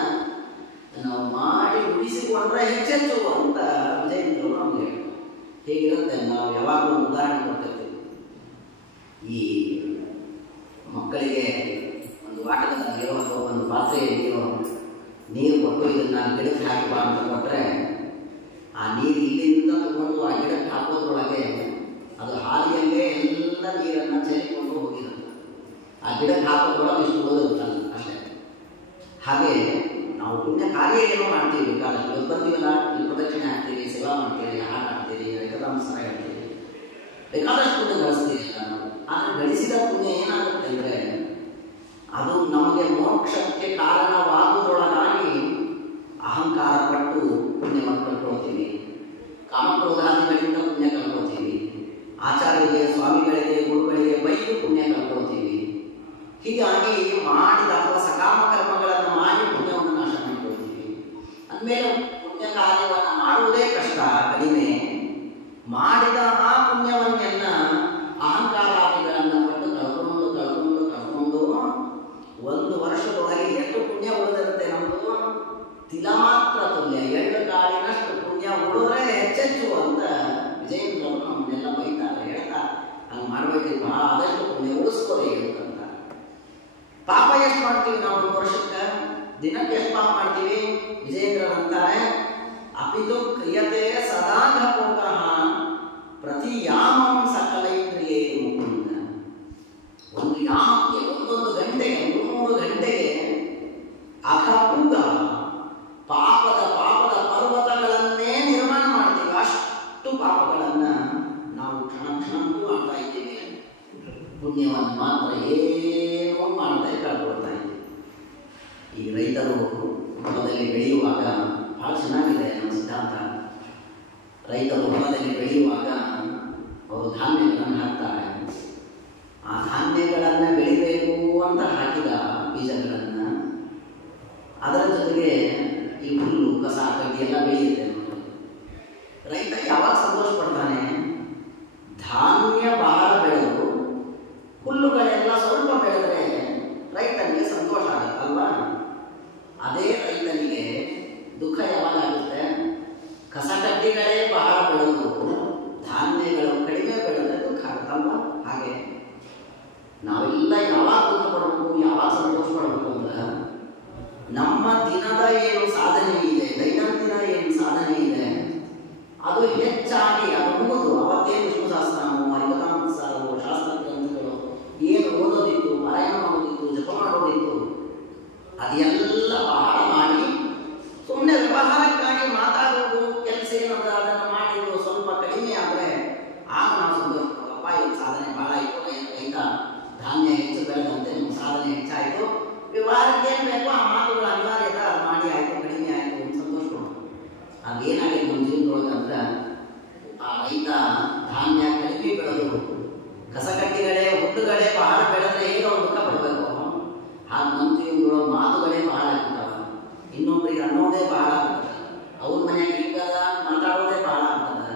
ನಾವು ಮಾಡಿ ಉಳಿಸಿಕೊಂಡ್ರೆ ಹೆಚ್ಚೆಚ್ಚು ಅಂತ ವಿಜಯೇಂದ್ರರು ನಮ್ಗೆ ಹೇಗಿರುತ್ತೆ. ನಾವು ಯಾವಾಗಲೂ ಉದಾಹರಣೆ ಕೊಡ್ತಿರ್ತೀವಿ. ಈ ಮಕ್ಕಳಿಗೆ ಒಂದು ಆಟದ ನೀರು ಅಥವಾ ಒಂದು ಪಾತ್ರೆಯಲ್ಲಿಯೋ ನೀರು ಕೊಟ್ಟು ಇದನ್ನ ಗಿಡಕ್ಕೆ ಹಾಕುವ ಅಂತ ಕೊಟ್ಟರೆ, ಆ ನೀರು ಇಲ್ಲಿಂದ ತಗೊಂಡು ಆ ಗಿಡಕ್ಕೆ ಹಾಕೋದ್ರೊಳಗೆ ಅದು ಹಾಲಿಯಲ್ಲೇ ಎಲ್ಲ ನೀರನ್ನು ಚೆಲ್ಲಿಕೊಂಡು ಹೋಗಿರುತ್ತೆ. ಆ ಗಿಡಕ್ಕೆ ಹಾಕೋದ್ರೊಳಗೆ ಇಷ್ಟು ಓದಿರುತ್ತಲ್ಲ ಅಷ್ಟೇ. ಹಾಗೆ ನಾವು ಪುಣ್ಯ ಕಾರ್ಯ ಏನೋ ಮಾಡ್ತೀವಿ, ಬೇಕಾದಷ್ಟು ಬರ್ತೀವಲ್ಲ, ಇಲ್ಲಿ ಪ್ರದಕ್ಷಿಣೆ ಹಾಕ್ತೀವಿ, ಸೇವಾ ಮಾಡ್ತೀವಿ, ಹಾಡು ಹಾಡ್ತೀವಿ, ನಮಸ್ಕಾರ ಹೇಳ್ತೀವಿ, ಬೇಕಾದಷ್ಟು ಪುಣ್ಯ ಗಳಿಸ್ತೀವಿ ನಾವು. ಆದರೆ ಗಳಿಸಿದ ಪುಣ್ಯ ಏನಾಗುತ್ತೆ ಅಂದರೆ ಅದು ನಮಗೆ ಮೋಕ್ಷಕ್ಕೆ ಕಾರಣವಾಗುವುದರೊಳಗಾಗಿ ಅಹಂಕಾರ ಪಟ್ಟು ಪುಣ್ಯವನ್ನು ಕಳ್ಕೊಳ್ತೀವಿ. ಕಾಮಕ್ರೋಧಾದಿಗಳಿಂದ ಪುಣ್ಯ ಕಳ್ಕೊಳ್ತೀವಿ. ಆಚಾರ್ಯರಿಗೆ, ಸ್ವಾಮಿಗಳಿಗೆ, ಗುರುಗಳಿಗೆ ಬೈದು ಪುಣ್ಯ ಕಳ್ಕೊಳ್ತೀವಿ. ಹೀಗಾಗಿ ಮಾಡಿದ ಅಥವಾ ಸಕಾಮ ಕರ್ಮಗಳನ್ನು ಮಾಡಿ ಪುಣ್ಯವನ್ನು ನಾಶ ಮಾಡ್ಕೊಳ್ತೀವಿ. ಅಂದಮೇಲೆ ಪುಣ್ಯ ಕಾರ್ಯವನ್ನು ಮಾಡುವುದೇ ಕಷ್ಟ, ಕಡಿಮೆ. ಮಾಡಿದ ಆ ಪುಣ್ಯವನ್ನೆಲ್ಲ ಅಹಂಕಾರಾದಿಗಳನ್ನು ಪಟ್ಟು ಕಳ್ಕೊಂಡು ಕಳ್ಕೊಂಡು ಕಳ್ಕೊಂಡು ಒಂದು ವರ್ಷದೊಳಗೆ ಎಷ್ಟು ಪುಣ್ಯ ಉಳಿದಿರುತ್ತೆ ನಮ್ಮದು? ತಿಲ ಮಾತ್ರ ತುಲ್ಯ, ಎಳ್ಳು ಕಾಳಿನಷ್ಟು ಪುಣ್ಯ ಉಳಿದ್ರೆ ಹೆಚ್ಚೆಚ್ಚು ಅಂತ ವಿಜಯೇಂದ್ರರು ನಮ್ಮನ್ನೆಲ್ಲ ಬೈತಾರೆ, ಹೇಳ್ತಾರೆ. ಹಂಗೆ ಮಾಡಬೇಕಿಲ್ಲ, ಆದಷ್ಟು ಪುಣ್ಯ ಉಳಿಸ್ಕೊರಿ ಅಂತಂತ. ಪಾಪ ಎಷ್ಟು ಮಾಡ್ತೀವಿ ನಾವು ಒಂದು ವರ್ಷಕ್ಕೆ? ದಿನಕ್ಕೆ ಎಷ್ಟು ಪಾಪ ಮಾಡ್ತೀವಿ? ವಿಜಯೇಂದ್ರರಂತಾರೆ ಅಪಿತು ಕ್ರಿಯತೆ ಸದಾ ಘಪೋಕಃ ಪ್ರತಿ ಯಾಮಂ ಸಕಲೈಂದ್ರಿಯೇ ಮುಕುಂದ. ಒಂದು ಯಾಮಕ್ಕೆ, ಒಂದೊಂದು ಗಂಟೆಗೆ, 3 ಗಂಟೆಗೆ ಅಘಪೂಗ ಪಾಪದ ಪರ್ವತಗಳನ್ನೇ ನಿರ್ಮಾಣ ಮಾಡ್ತೀವಿ. ಅಷ್ಟು ಪಾಪಗಳನ್ನು ನಾವು ಕ್ಷಣ ಕ್ಷಣಕ್ಕೂ ಮಾಡ್ತಾ ಇದ್ದೀವಿ. ಪುಣ್ಯವನ್ನು ಮಾತ್ರ ಏನೋ ಮಾಡದೆ ಕಳ್ಕೊಳ್ತಾ ಇದ್ದೀವಿ. ಈ ರೈತರು ಹೊಲದಲ್ಲಿ ಬೆಳೆಯುವಾಗ ಭಾಳ ಚೆನ್ನಾಗಿದೆ ನಮ್ಮ ಸಿದ್ಧಾಂತ. ರೈತರು ಹೊಲದಲ್ಲಿ ಬೆಳೆಯುವಾಗ ಅವರು ಧಾನ್ಯಗಳನ್ನು ಹಾಕ್ತಾರೆ. ಆ ಧಾನ್ಯಗಳನ್ನು ಬೆಳಿಬೇಕು ಅಂತ ಹಾಕಿದ ಬೀಜಗಳನ್ನು ಅದರ ಜೊತೆಗೆ ಈ ಹುಲ್ಲು, ಕಸ, ಕಡ್ಡಿ ಎಲ್ಲ ಬೆಳೆಯುತ್ತೆ. ರೈತ ಯಾವಾಗ ಸಂತೋಷ ಪಡ್ತಾನೆ? ಧಾನ್ಯ ಬಹಳ ಬೆಳೆದು ಹುಲ್ಲುಗಳೆಲ್ಲ ಸ್ವಲ್ಪ ಬೆಳೆದ್ರೆ ರೈತನಿಗೆ ಸಂತೋಷ ಆಗುತ್ತಲ್ವಾ? ಅದೇ ರೈತನಿಗೆ ದುಃಖ ಯಾವಾಗ ಆಗುತ್ತೆ? ಕಸ ಕಡ್ಡಿಗಳೇ ಬಹಳ ಬೆಳೆದು ಧಾನ್ಯಗಳು ಕಡಿಮೆ ಬೆಳೆದ್ರೆ ದುಃಖ ಆಗುತ್ತಲ್ವಾ? ಹಾಗೆ ನಾವೆಲ್ಲ ಯಾವಾಗ ದುಃಖ ಪಡಬೇಕು, ಯಾವಾಗ ಸಂತೋಷ ಪಡಬೇಕು ಅಂದ್ರೆ ನಮ್ಮ ದಿನದ ಏನು ಸಾಧನೆ ಇದೆ, ದೈನಂದಿನ ಏನು ಸಾಧನೆ ಇದೆ, ಅದು ಹೆಚ್ಚಾಗಿ ಅದು ಮುಗಿದು ಅವತ್ತೇನು ವಿಷ್ಣು ಸಹಸ್ರನಾಮೋ, ಹರಿಕಥಾಮೃತಸಾರವೋ, ಶಾಸ್ತ್ರ ಗ್ರಂಥಗಳು ಏನು ಓದೋದಿತ್ತು, ಪಾರಾಯಣ ಮಾಡೋದಿತ್ತು, ಜಪ ಮಾಡೋದಿತ್ತು, ಅದೆಲ್ಲ ಬಹಳ ಮಾಡಿ ಸುಮ್ಮನೆ ವ್ಯವಹಾರಕ್ಕಾಗಿ ಮಾತಾಡೋದು, ಕೆಲಸ ಏನದ ಅದನ್ನು ಮಾಡಿದ್ದು ಸ್ವಲ್ಪ ಕಡಿಮೆ ಆದರೆ ಆಗ ನಾವು ಸಂತೋಷ ಪಡೋದಪ್ಪ, ಇವತ್ತು ಸಾಧನೆ ಭಾಳ ಆಯಿತು, ರೈತ ಧಾನ್ಯ ಹೆಚ್ಚು ಬೆಳೆದಂತೆ ನಮ್ಮ ಸಾಧನೆ ಹೆಚ್ಚಾಯಿತು, ವ್ಯವಹಾರಕ್ಕೆ ಏನು ಬೇಕೋ ಆ ಮಾತುಗಳ ಅನಿವಾರ್ಯತೆ ಅದು ಮಾಡಿ ಆಯಿತು, ಕಡಿಮೆ ಆಯಿತು ಅಂತ ಸಂತೋಷ ಪಡೋದು. ಅದೇನಾಗಿದೆ ನಮ್ಮ ಜೀವನದೊಳಗೆ ಅಂದ್ರೆ ಆ ರೈತ ಧಾನ್ಯ ಕಡಿಮೆ ಬೆಳೆದು ಕಸಕಡ್ಡಿಗಳೇ, ಹುಲ್ಲುಗಳೇ ಬಹಳ ಬೆಳೆದ್ರೆ ಹೇಗೆ ಅವ್ರು ದುಃಖ ಪಡಬೇಕು? ಹಾಗೆ ನಮ್ಮ ಜೀವನದೊಳಗೆ ಮಾತುಗಳೇ ಬಹಳ ಆಗ್ತಾವ, ಇನ್ನೊಬ್ಬರಿಗೆ ಅನ್ನೋದೇ ಬಹಳ ಆಗ್ತದೆ, ಅವ್ರ ಮನೆಯಾಗ ಈಗದ ಮಾತಾಡೋದೇ ಬಹಳ ಆಗ್ತದೆ.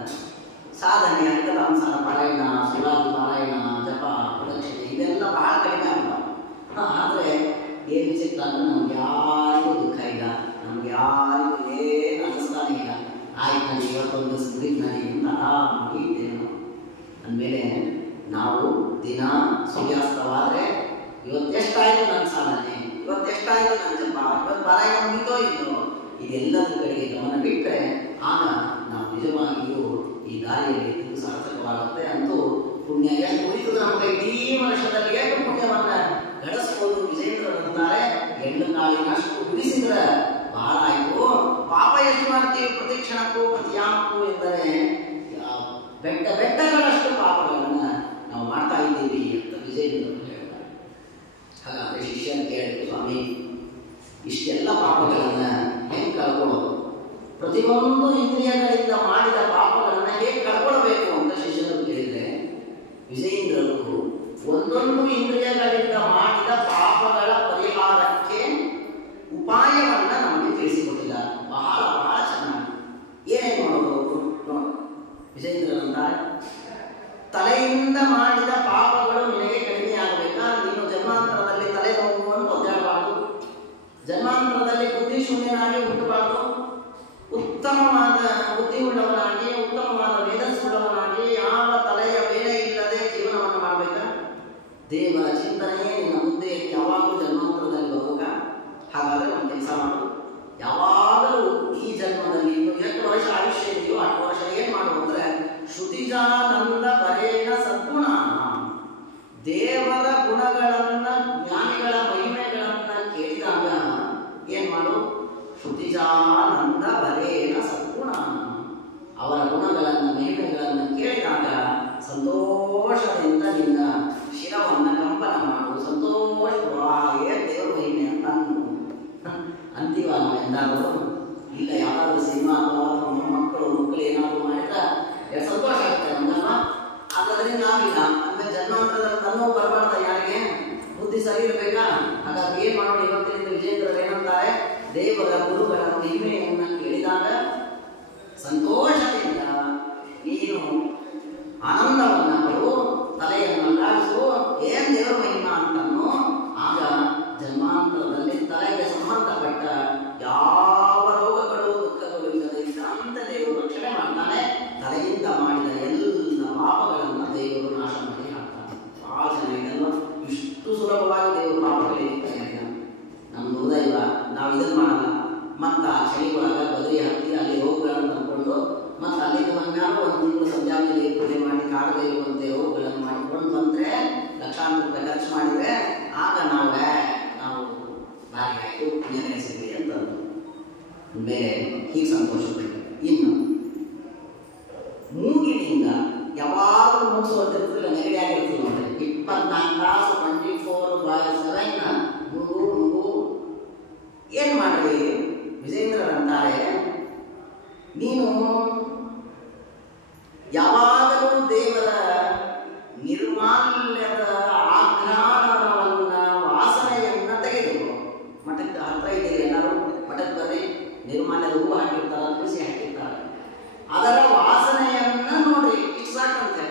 ಸಾಧನೆ, ಹರಿಕಥಾಮೃತ ಪಾರಾಯಣ, ಸುಳಾದಿ ಪಾರಾಯಣ, ಜಪ, ಪ್ರದಕ್ಷಿಣೆ ಇದೆಲ್ಲ ಬಹಳ ಕಡಿಮೆ ಆಗ್ತಾವ. ಆದರೆ ಏನು ವಿಚಿತ್ರ ಅಂದ್ರೆ ನಮ್ಗೆ ಯಾರಿಗೂ ದುಃಖ ಇಲ್ಲ, ನಮ್ಗೆ ಯಾರಿಗೂ ಏನು ಅನಿಸ್ತಾನೆ ಇಲ್ಲ. ಆಯ್ತು ನನಗೆ ಇವತ್ತೊಂದು ದಿವಸ ಮುಗಿದು ನನಗೆ ಅಂತ ಆರಾಮಾಗಿ ಇದ್ದೇವೆ. ಅಂದಮೇಲೆ ನಾವು ದಿನ ಸೂರ್ಯಾಸ್ತವಾದರೆ ಇವತ್ತೆಷ್ಟಾಯಿತು ನನ್ನ ಸಾಧನೆ, ಇವತ್ತೆಷ್ಟಾಯಿತು ನನ್ನ ಜಪ, ಇವತ್ತು ಪಾರಾಯಣ ಮುಗಿತೋ ಇಲ್ಲೋ, ಇದೆಲ್ಲದ ಕಡೆಗೆ ಗಮನ ಬಿಟ್ಟರೆ ಆಗ ನಾವು ನಿಜವಾಗಿಯೂ ಈ ದಾರಿಯಲ್ಲಿ ಇದು ಸಾರ್ಥಕವಾಗುತ್ತೆ. ಅಂತೂ ಪುಣ್ಯ ಎಷ್ಟು ಉಳಿತದೆ ನಮಗೆ ಇಡೀ ವರ್ಷದಲ್ಲಿ ಎಷ್ಟು ಪುಣ್ಯವನ್ನ ಗಳಿಸ್ಬೋದು. ವಿಜೇಂದ್ರರಂತಾರೆ ಎಳ್ಳು ಕಾಳಿನಷ್ಟು ಉಳಿಸಿದ್ರೆ ಬಹಳ ಆಯ್ತು. ಪಾಪ ಎಷ್ಟು ಮಾಡ್ತೀವಿ ಪ್ರತಿ ಕ್ಷಣಕ್ಕೂ ಪ್ರತಿಯಾಮಕ್ಕೂ ಎಂದರೆ ಬೆಟ್ಟಗಳಷ್ಟು ಪಾಪಗಳನ್ನ ನಾವು ಮಾಡ್ತಾ ಇದ್ದೀವಿ ಅಂತ ವಿಜೇಂದ್ರರು ಹೇಳ್ತಾರೆ. ಹಾಗಾದ್ರೆ ಶಿಷ್ಯನ ಕೇಳಿದ್ರು, ಸ್ವಾಮಿ ಇಷ್ಟೆಲ್ಲ ಪಾಪಗಳನ್ನ ಹೇಗೆ ಕಳ್ಕೊಳ್ಳೋದು? ಪ್ರತಿಯೊಂದು ಇಂದ್ರಿಯಗಳಿಂದ ಮಾಡಿದ ಪಾಪಗಳನ್ನ ಹೇಗೆ ಕಳ್ಕೊಳ್ಬೇಕು ಅಂತ ಶಿಷ್ಯರು ಕೇಳಿದ್ರೆ ವಿಜೇಂದ್ರರು ಒಂದೊಂದು ಇಂದ್ರಿಯಗಳಿಂದ ಮಾಡಿದ ಪಾಪಗಳ ಪರಿಹಾರಕ್ಕೆ ಉಪಾಯವನ್ನ ನಮಗೆ ತಿಳಿಸಿಕೊಟ್ಟಿದ್ದಾರೆ. ಬಹಳ ಬಹಳ ಚೆನ್ನಾಗಿ. ಏನೇನು ಮಾಡೋದು ನೋಡಿ. ವಿಜೇಂದ್ರರಂತಾರೆ, ತಲೆಯಿಂದ ಮಾಡಿದ ಪಾಪಗಳು ನಿನಗೆ ಕಡಿಮೆ ಆಗಬೇಕಾ? ನೀನು ಜನ್ಮಾಂತರದಲ್ಲಿ ತಲೆ ನೋವು ಅಂತ ಒದ್ದಾಡಬಾರ್ದು. ಜನ್ಮಾಂತರದಲ್ಲಿ ಬುದ್ಧಿ ಶೂನ್ಯನಾಗಿ ಹುಟ್ಟಬಾರ್ದು. ಉತ್ತಮವಾದ ಬುದ್ಧಿ ಉಳ್ಳವನಾಗಿ, ಉತ್ತಮವಾದ ಮೇಧಸ್ಸುಳ್ಳವನಾಗಿ, ಯಾವ ತಲೆಯ ಬೇರೆ ಇಲ್ಲದೆ ಜೀವನವನ್ನು ಮಾಡಬೇಕಾ? ದೇವರ ಚಿಂತನೆಯೇ ನಿನ್ನ ಮುಂದೆ ಯಾವಾಗಲೂ ಜನ್ಮಾಂತರದಲ್ಲಿ ಬರುವಾಗ. ಹಾಗಾದ್ರೆ ಒಂದು ಕೆಲಸ ಮಾಡು, ಯಾವಾಗಲೂ ಈ ಜನ್ಮದಲ್ಲಿ ಇನ್ನು ಎಷ್ಟು ವರ್ಷ ಆಯುಷ್ಯ ಇದೆಯೋ ಅಷ್ಟು ವರ್ಷ ಏನ್ ಮಾಡು ಅಂದ್ರೆ ಶ್ರುತಿಜಾನಂದ ಪರೇಣ ಸದ್ಗುಣ, ದೇವರ ಗುಣಗಳನ್ನ ಜ್ಞಾನಿಗಳ ಮಹಿಮೆಗಳನ್ನ ಕೇಳಿದಾಗ ಏನ್ ಮಾಡು? ಶ್ರುತಿಜಾನಂದ ಪರೇಣ ಸದ್ಗುಣ, ಅವರ ಗುಣಗಳನ್ನ ಮಹಿಮೆಗಳನ್ನ ಕೇಳಿದಾಗ ಸಂತೋಷದಿಂದ ನಿನ್ನ ಶಿರವನ್ನ ಕಂಪನ ಮಾಡು. ಸಂತೋಷವಾಗೇ ದೇವರ ಮಹಿಮೆ ಅಂತ ಅಂತೀವ ನಾವು ಎಂದಾದರೂ? ಇಲ್ಲ, ಯಾವ್ದಾದ್ರು ಸಿನಿಮಾ ಅಥವಾ ಮಕ್ಕಳು ಏನಾದ್ರು ಮಾಡಿದ್ರೆ ಎಷ್ಟು ಸಂತೋಷ ಆಗುತ್ತೆ ನಮ್ಗಲ್ವಾ? ಹಾಗಾದ್ರೆ ನಾವಿಲ್ಲ ಅಂದ್ರೆ ಜನ್ಮಾಂತರದಲ್ಲಿ ತನ್ನೋ ಬರಬಾರ್ದ? ಯಾರಿಗೆ ಬುದ್ಧಿ ಸರಿ ಇರ್ಬೇಕಾ? ಹಾಗಾಗಿ ಏನ್ ಮಾಡೋಣ? ಇವತ್ತಿನಿಂದ ವಿಜೇಂದ್ರರು ಏನಂತಾರೆ? ದೇವರ ಗುರುಗಳ ಮಹಿಮೆಯನ್ನ ಕೇಳಿದಾಗ ಸಂತೋಷದಿಂದ ನೀನು ಆನಂದವನ್ನ ಕೊಡು, ತಲೆಯನ್ನು ಅಲ್ಲಾಡಿಸು. ಏನ್ ದೇವರ ಮಹಿಮಾ ಅಂತನೋ ಆಗ ಜನ್ಮಾಂತರದಲ್ಲಿ ತಲೆಗೆ ಸಂಬಂಧಪಟ್ಟ ಯಾವ ರೋಗಗಳು ದುಃಖಗಳು ಇಲ್ಲದಿದ್ದ ಅಂತ ದೇವರು ರಕ್ಷಣೆ ಮಾಡ್ತಾನೆ. ತಲೆಯಿಂದ ಮಾಡಿದ ಎಲ್ಲ ಪಾಪಗಳನ್ನ ದೇವರು ನಾಶ ಮಾಡಿ ಹಾಕ್ತಾನೆ. ಬಹಳ ಚೆನ್ನಾಗಿದೆಲ್ಲ. ಇಷ್ಟು ಸುಲಭವಾಗಿ ದೇವರು ಪಾಪಗಳಿಗೆ ನಮ್ದು ಉದಯವ. ನಾವು ಇದನ್ನ ಮಾಡಲ್ಲ. ಮತ್ತ ಚಳಿಗೊಳಗ ಬದರಿ ಹತ್ತಿ ಅಲ್ಲಿ ರೋಗಗಳನ್ನು ತಂದ್ಕೊಂಡು ಮತ್ತೆ ಅಲ್ಲಿಂದ ಬಂದಾಗ ಒಂದು ತಿಂಗಳು ಸಂಧ್ಯಾವಧಿ ಪೂಜೆ ಮಾಡಿ ಕಾಡದೇ ಇರುವಂತೆ ರೋಗಗಳನ್ನು ಮಾಡಿಕೊಂಡು ಬಂದ್ರೆ ಲಕ್ಷಾಂತರ ರೂಪಾಯಿ ಖರ್ಚು ಮಾಡಿದ್ರೆ ಆಗ ನಾವು ದಾರಿ ಆಯ್ತು ಪುಣ್ಯ ನೆನೆಸಿದ್ವಿ ಅಂತ ಮೇಲೆ ಹೀಗೆ ಸಂತೋಷ ಪಡ್ತೀವಿ. ಇನ್ನು ಮೂಗಿನಿಂದ ಯಾವಾಗಲೂ ಮೂಗಿಸೋದಿರ್ತಿಲ್ಲ, ನೆಗಡಿ ಆಗಿರ್ತೀವಿ ನೋಡಿ. 24 ತಾಸು 24/7 ಮೂಗು ಏನ್ ಮಾಡ್ರಿ? ವಿಜೇಂದ್ರರಂತಾರೆ, ನೀನು ಯಾವಾಗಲೂ ದೇವರ ನಿರ್ಮಾಲ್ಯದ ಆಘ್ರಾಣವನ್ನ ವಾಸನೆಯನ್ನ ತೆಗೆದುಕೋ. ಮಠಕ್ಕೆ ಹತ್ರ ಇದೆಯಲ್ಲ, ಎಲ್ಲರೂ ಮಠಕ್ಕೆ ಬರ್ರಿ, ನಿರ್ಮಾಲ್ಯದ ಹೂವು ಹಾಕಿರ್ತಾರ, ತುಳಸಿ ಹಾಕಿರ್ತಾರ, ಅದರ ವಾಸನೆಯನ್ನ ನೋಡ್ರಿ, ಇಷ್ಟು ಸಾಕಂತೆ.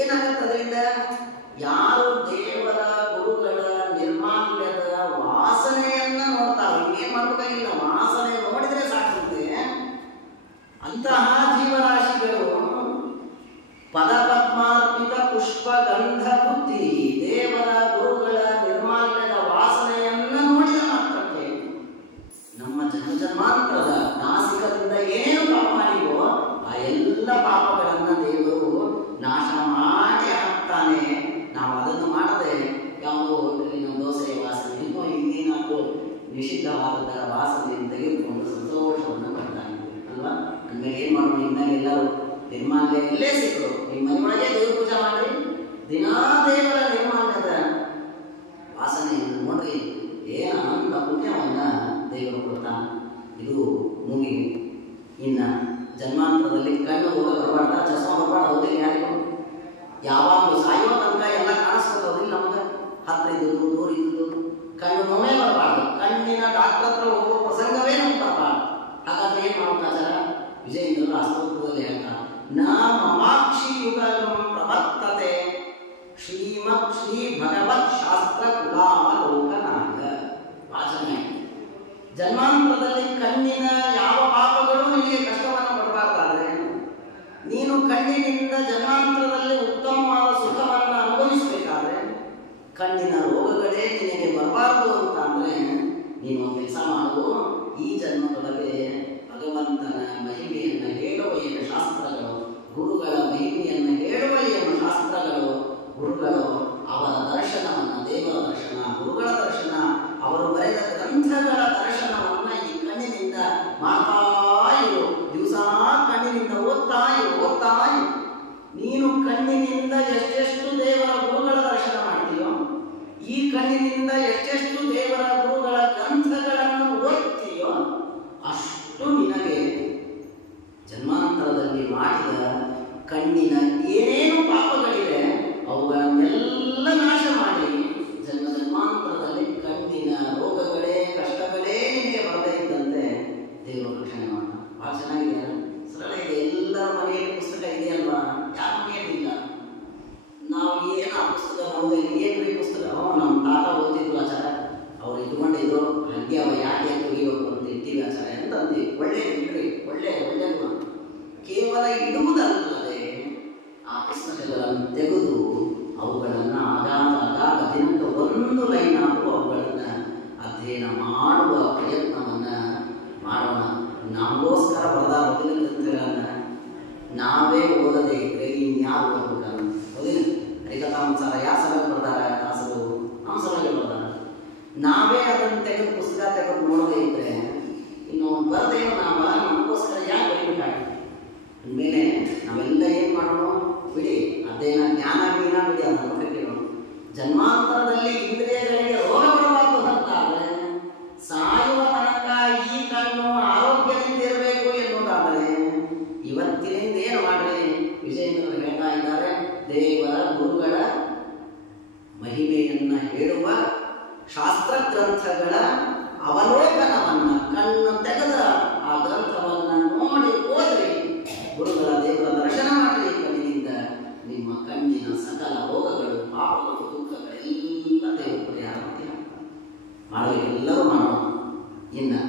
ಏನಾಗುತ್ತೆ ಅದರಿಂದ? ಯಾರು ದೇವರ ಗುರುಗಳ ನಿರ್ಮಾಲ್ಯದ ವಾಸನೆಯನ್ನ ನೋಡ್ತಾರ, ಏನ್ ಮಾಡ್ಬೇಕಾಗಿಲ್ಲ, ವಾಸನೆ ನೋಡಿದ್ರೆ ಸಾಕಂತೆ. ಅಂತಹ ಜೀವರಾಶಿಗಳು ಪದಪದ್ಮಾರ್ಪಿತ ಪುಷ್ಪ ಗಂಧ ಬುದ್ಧಿ ದೇವರ ಗುರುಗಳ ನಿರ್ಮಾಲ್ಯದ ವಾಸನೆಯನ್ನ ನೋಡಿದ ಮಾತ್ರಕ್ಕೆ ನಮ್ಮ ಜನ್ಮಾಂತರದ ನಾಸಿಕದಿಂದ ಏನೇನು ಪಾಪ ಮಾಡಿವೋ ಆ ಎಲ್ಲ ಪಾಪಗಳನ್ನ ದೇವರು ನಾಶ ಮಾಡಿ ಹಾಕ್ತಾನೆ. ನಾವು ಅದನ್ನು ಮಾಡದೆ ಯಾವುದೋ ಹೋಟೆಲಿನ ದೋಸೆಯ ವಾಸನೆ ಇನ್ನೇನಾದ್ರು ನಿಷಿದ್ಧವಾದದರ ವಾಸನೆಯನ್ನು ತೆಗೆದುಕೊಂಡು ಸಂತೋಷವನ್ನು ಪಡ್ತಾ ಇದ್ದೀವಿ ಅಲ್ವಾ? ಅಂದ್ರೆ ಏನ್ ಮಾಡೋಣ? ಇನ್ನಾಗ ಎಲ್ಲರೂ ನಿರ್ಮಾಲ್ಯ ಎಲ್ಲೇ ಸಿಕ್ಕರು ನಿಮ್ಮ ಮನೆಯೊಳಗೆ ದೇವ್ರ ಪೂಜೆ ಮಾಡ್ರಿ, ದಿನಾ ದೇವರ ನಿರ್ಮಾಲ್ಯದ ವಾಸನೆಯನ್ನು ನೋಡ್ರಿ, ಏನ ಅನಂತ ಪುಣ್ಯವನ್ನ ದೇವರು ಕೊಡ್ತಾನ. ಇದು ಮೂಗಿಗೆ. ಇನ್ನ ಜನ್ಮಾಂತರದಲ್ಲಿ ಕಣ್ಣು ಹೋಗ ಬರಬಾರ್ದ, ಚಸ್ಮಾ ಬರಬಾರ್ದು. ಹೌದಿಲ್ಲ? ಯಾರಿಗೂ ಯಾವಾಗಲೂ ಸಾಯೋ ತನಕ ಎಲ್ಲ ಕಾಣಿಸ್ಕೋದಿಲ್ಲ ನಮ್ಗೆ, ಹತ್ರ ಇದ್ದುದು ದೂರ ಇದ್ದುದು. ಕಣ್ಣು ನೋವೇ ಬರಬಾರ್ದು, ಕಣ್ಣಿನ ಡಾಕ್ಟರ್ ಹತ್ರ ಹೋಗೋ ಪ್ರಸಂಗವೇ ನಮ್ಗೆ ಬರಬಾರ್ದು. ಹಾಗಾದ್ರೆ ಏನ್ ಮಾಡ್ಬೇಕಾಚಾರ? ವಿಜಯೇಂದ್ರರು ಅಸ್ತೋತ್ರದಲ್ಲಿ ಹೇಳ್ತಾರೆ, ನ ಮಮಾಕ್ಷಿ ಯುಗಲಂ ಪ್ರವರ್ತತೆ ಶ್ರೀಮತ್ ಶ್ರೀ ಭಗವತ್ ಶಾಸ್ತ್ರ ಕುಲಾವಲೋಕನಾಗ. ವಾಚನೆ ಜನ್ಮಾಂತರದಲ್ಲಿ ಕಣ್ಣಿನ ಯಾವ ಪಾಪಗಳು ನಿನಗೆ ಕಷ್ಟವನ್ನು ಕೊಡಬಾರ್ದಾದ್ರೆ ನೀನು ಕಣ್ಣಿನಿಂದ ಜನ್ಮಾಂತರದಲ್ಲಿ ಉತ್ತಮವಾದ ಸುಖವನ್ನು ಅನುಭವಿಸಬೇಕಾದ್ರೆ ಕಣ್ಣಿನ ರೋಗಗಳೇ ನಿನಗೆ ಬರಬಾರದು ಅಂತ ಅಂದ್ರೆ ನೀನು ಕೆಲಸ ಮಾಡು. ಈ ಜನ್ಮದೊಳಗೆ ಭಗವಂತನ ಮಹಿಮೆಯನ್ನು ಹೇಳುವ ಏನು ಶಾಸ್ತ್ರಗಳು, ಗುರು ಕಣ್ಣಿನಿಂದ ಎಷ್ಟೆಷ್ಟು ದೇವರ ಗುರುಗಳ ದರ್ಶನ ಮಾಡ್ತೀಯೋ, ಈ ಕಣ್ಣಿನಿಂದ ಎಷ್ಟೆಷ್ಟು ದೇವರ ಗುರುಗಳ ಗ್ರಂಥಗಳನ್ನು ಓದ್ತೀಯೋ, ಅಷ್ಟು ನಿನಗೆ ಜನ್ಮಾಂತರದಲ್ಲಿ ಮಾಡಿದ ಕಣ್ಣಿನ ಏನೇನು ಪಾಪಗಳಿವೆ ಅವುಗಳನ್ನೆಲ್ಲ ನಾಶ ಮಾಡಿ ಜನ್ಮಾಂತರದಲ್ಲಿ ಕಣ್ಣಿನ ರೋಗಗಳೇ ಕಷ್ಟಗಳೇ ನಿಮಗೆ ಬರದೇ ಇದ್ದಂತೆ ದೇವರು ರಕ್ಷಣೆ ಮಾಡ. ಬಹಳ ಚೆನ್ನಾಗಿದೆ, ಸರಳ ಇದೆ. ಎಲ್ಲರ ಮನೆಯಲ್ಲಿ ಪುಸ್ತಕ ಇದೆಯಲ್ವಾ? ಯಾರ ಮನೆಯಲ್ಲಿ ಇಲ್ಲ? ನಾವು ಏನು ಆ ಪುಸ್ತಕ ನೋಡಿದ್ರೆ ಏನ್ರಿ ಪುಸ್ತಕ? ನಮ್ಮ ತಾತ ಓದ್ತಿದ್ರು ಆಚಾರ, ಅವ್ರು ಇಟ್ಕೊಂಡಿದ್ರು, ಹಂಗೆ ಅವ ಯಾಕೆ ತೆಗಿಬೇಕು ಅಂತ ಇಟ್ಟಿವಿ ಆಚಾರ ಅಂತ ಅಂತೀವಿ. ಒಳ್ಳೆ ಇಡ್ರಿ, ಒಳ್ಳೆಯದು. ಕೇವಲ ಇಡುವುದಲ್ಲದೆ ಆ ಪುಸ್ತಕಗಳನ್ನು ತೆಗೆದು ಅವುಗಳನ್ನು ಆಗಾಗ ದಿನಕ್ಕೆ ಒಂದು ಲೈನ್ ಆದರೂ ಅವುಗಳನ್ನು ಅಧ್ಯಯನ ಮಾಡುವ ಪ್ರಯತ್ನವನ್ನು ಮಾಡೋಣ. ನಮಗೋಸ್ಕರ ಬರೆದ ಮೊದಲ ಗ್ರಂಥಗಳನ್ನು ನಾವೇ ಓದದೇ ಇದ್ರೆ ಇನ್ಯಾರು ಓದಬೇಕು? ಓದಿನ ಹರಿಕಥಾಂಸಾರ ಯಾವ ಸಲ ಬರ್ದಾರ? ದಾಸರು ನಮ್ಮ ಸಲಗೆ ಬರ್ದಾರ. ನಾವೇ ಅದನ್ನು ತೆಗೆದು ಪುಸ್ತಕ ತೆಗೆದು ನೋಡದೇ ಇದ್ರೆ ಇನ್ನು ಬರದೇನು ನಮಗೋಸ್ಕರ ಯಾಕೆ ಬರೀಬೇಕಾಗಿ? ಅಂದಮೇಲೆ ನಾವೆಲ್ಲ ಏನು ಮಾಡೋಣ? ಬಿಡಿ ಅದೇನ ಜ್ಞಾನ ಬಿಡಿ ಅದನ್ನು ಕೇಳೋಣ. ಜನ್ಮಾಂತರದಲ್ಲಿ ಇಂದ್ರಿಯಗಳಿಗೆ ರೋಗ ಬರಬಾರದು ಅಂತಾದರೆ, ಸಾಯುವ ತನಕ ಈ ಕಣ್ಣು ಆರೋಗ್ಯದಿಂದ ಇರಬೇಕು ಎನ್ನುವುದಾದರೆ ಇವತ್ತಿನಿಂದ ಏನು ಮಾಡಲಿ? ವಿಜಯೇಂದ್ರರು ಹೇಳ್ತಾ ಇದ್ದಾರೆ, ದೇವರ ಗುರುಗಳ ಮಹಿಮೆಯನ್ನ ಹೇಳುವ ಶಾಸ್ತ್ರ ಗ್ರಂಥಗಳ ಅವಲೋಕನವನ್ನ ಕಣ್ಣು ತೆಗೆದ ಆ ಗ್ರಂಥವನ್ನ ನೋಡಿ ಓದ್ರಿ, ಗುರುಗಳ ದೇವರ ದರ್ಶನ ಮಾಡಲಿ. ಕಣ್ಣಿನಿಂದ ನಿಮ್ಮ ಕಣ್ಣಿನ ಸಕಲ ರೋಗಗಳು, ಪಾಪಗಳು, ದುಃಖಗಳೆಲ್ಲ ದೇವರು ಪರಿಹಾರ ಮಾಡಬೇಕು. ಎಲ್ಲರೂ ಮಾಡೋಣ. ಇನ್ನು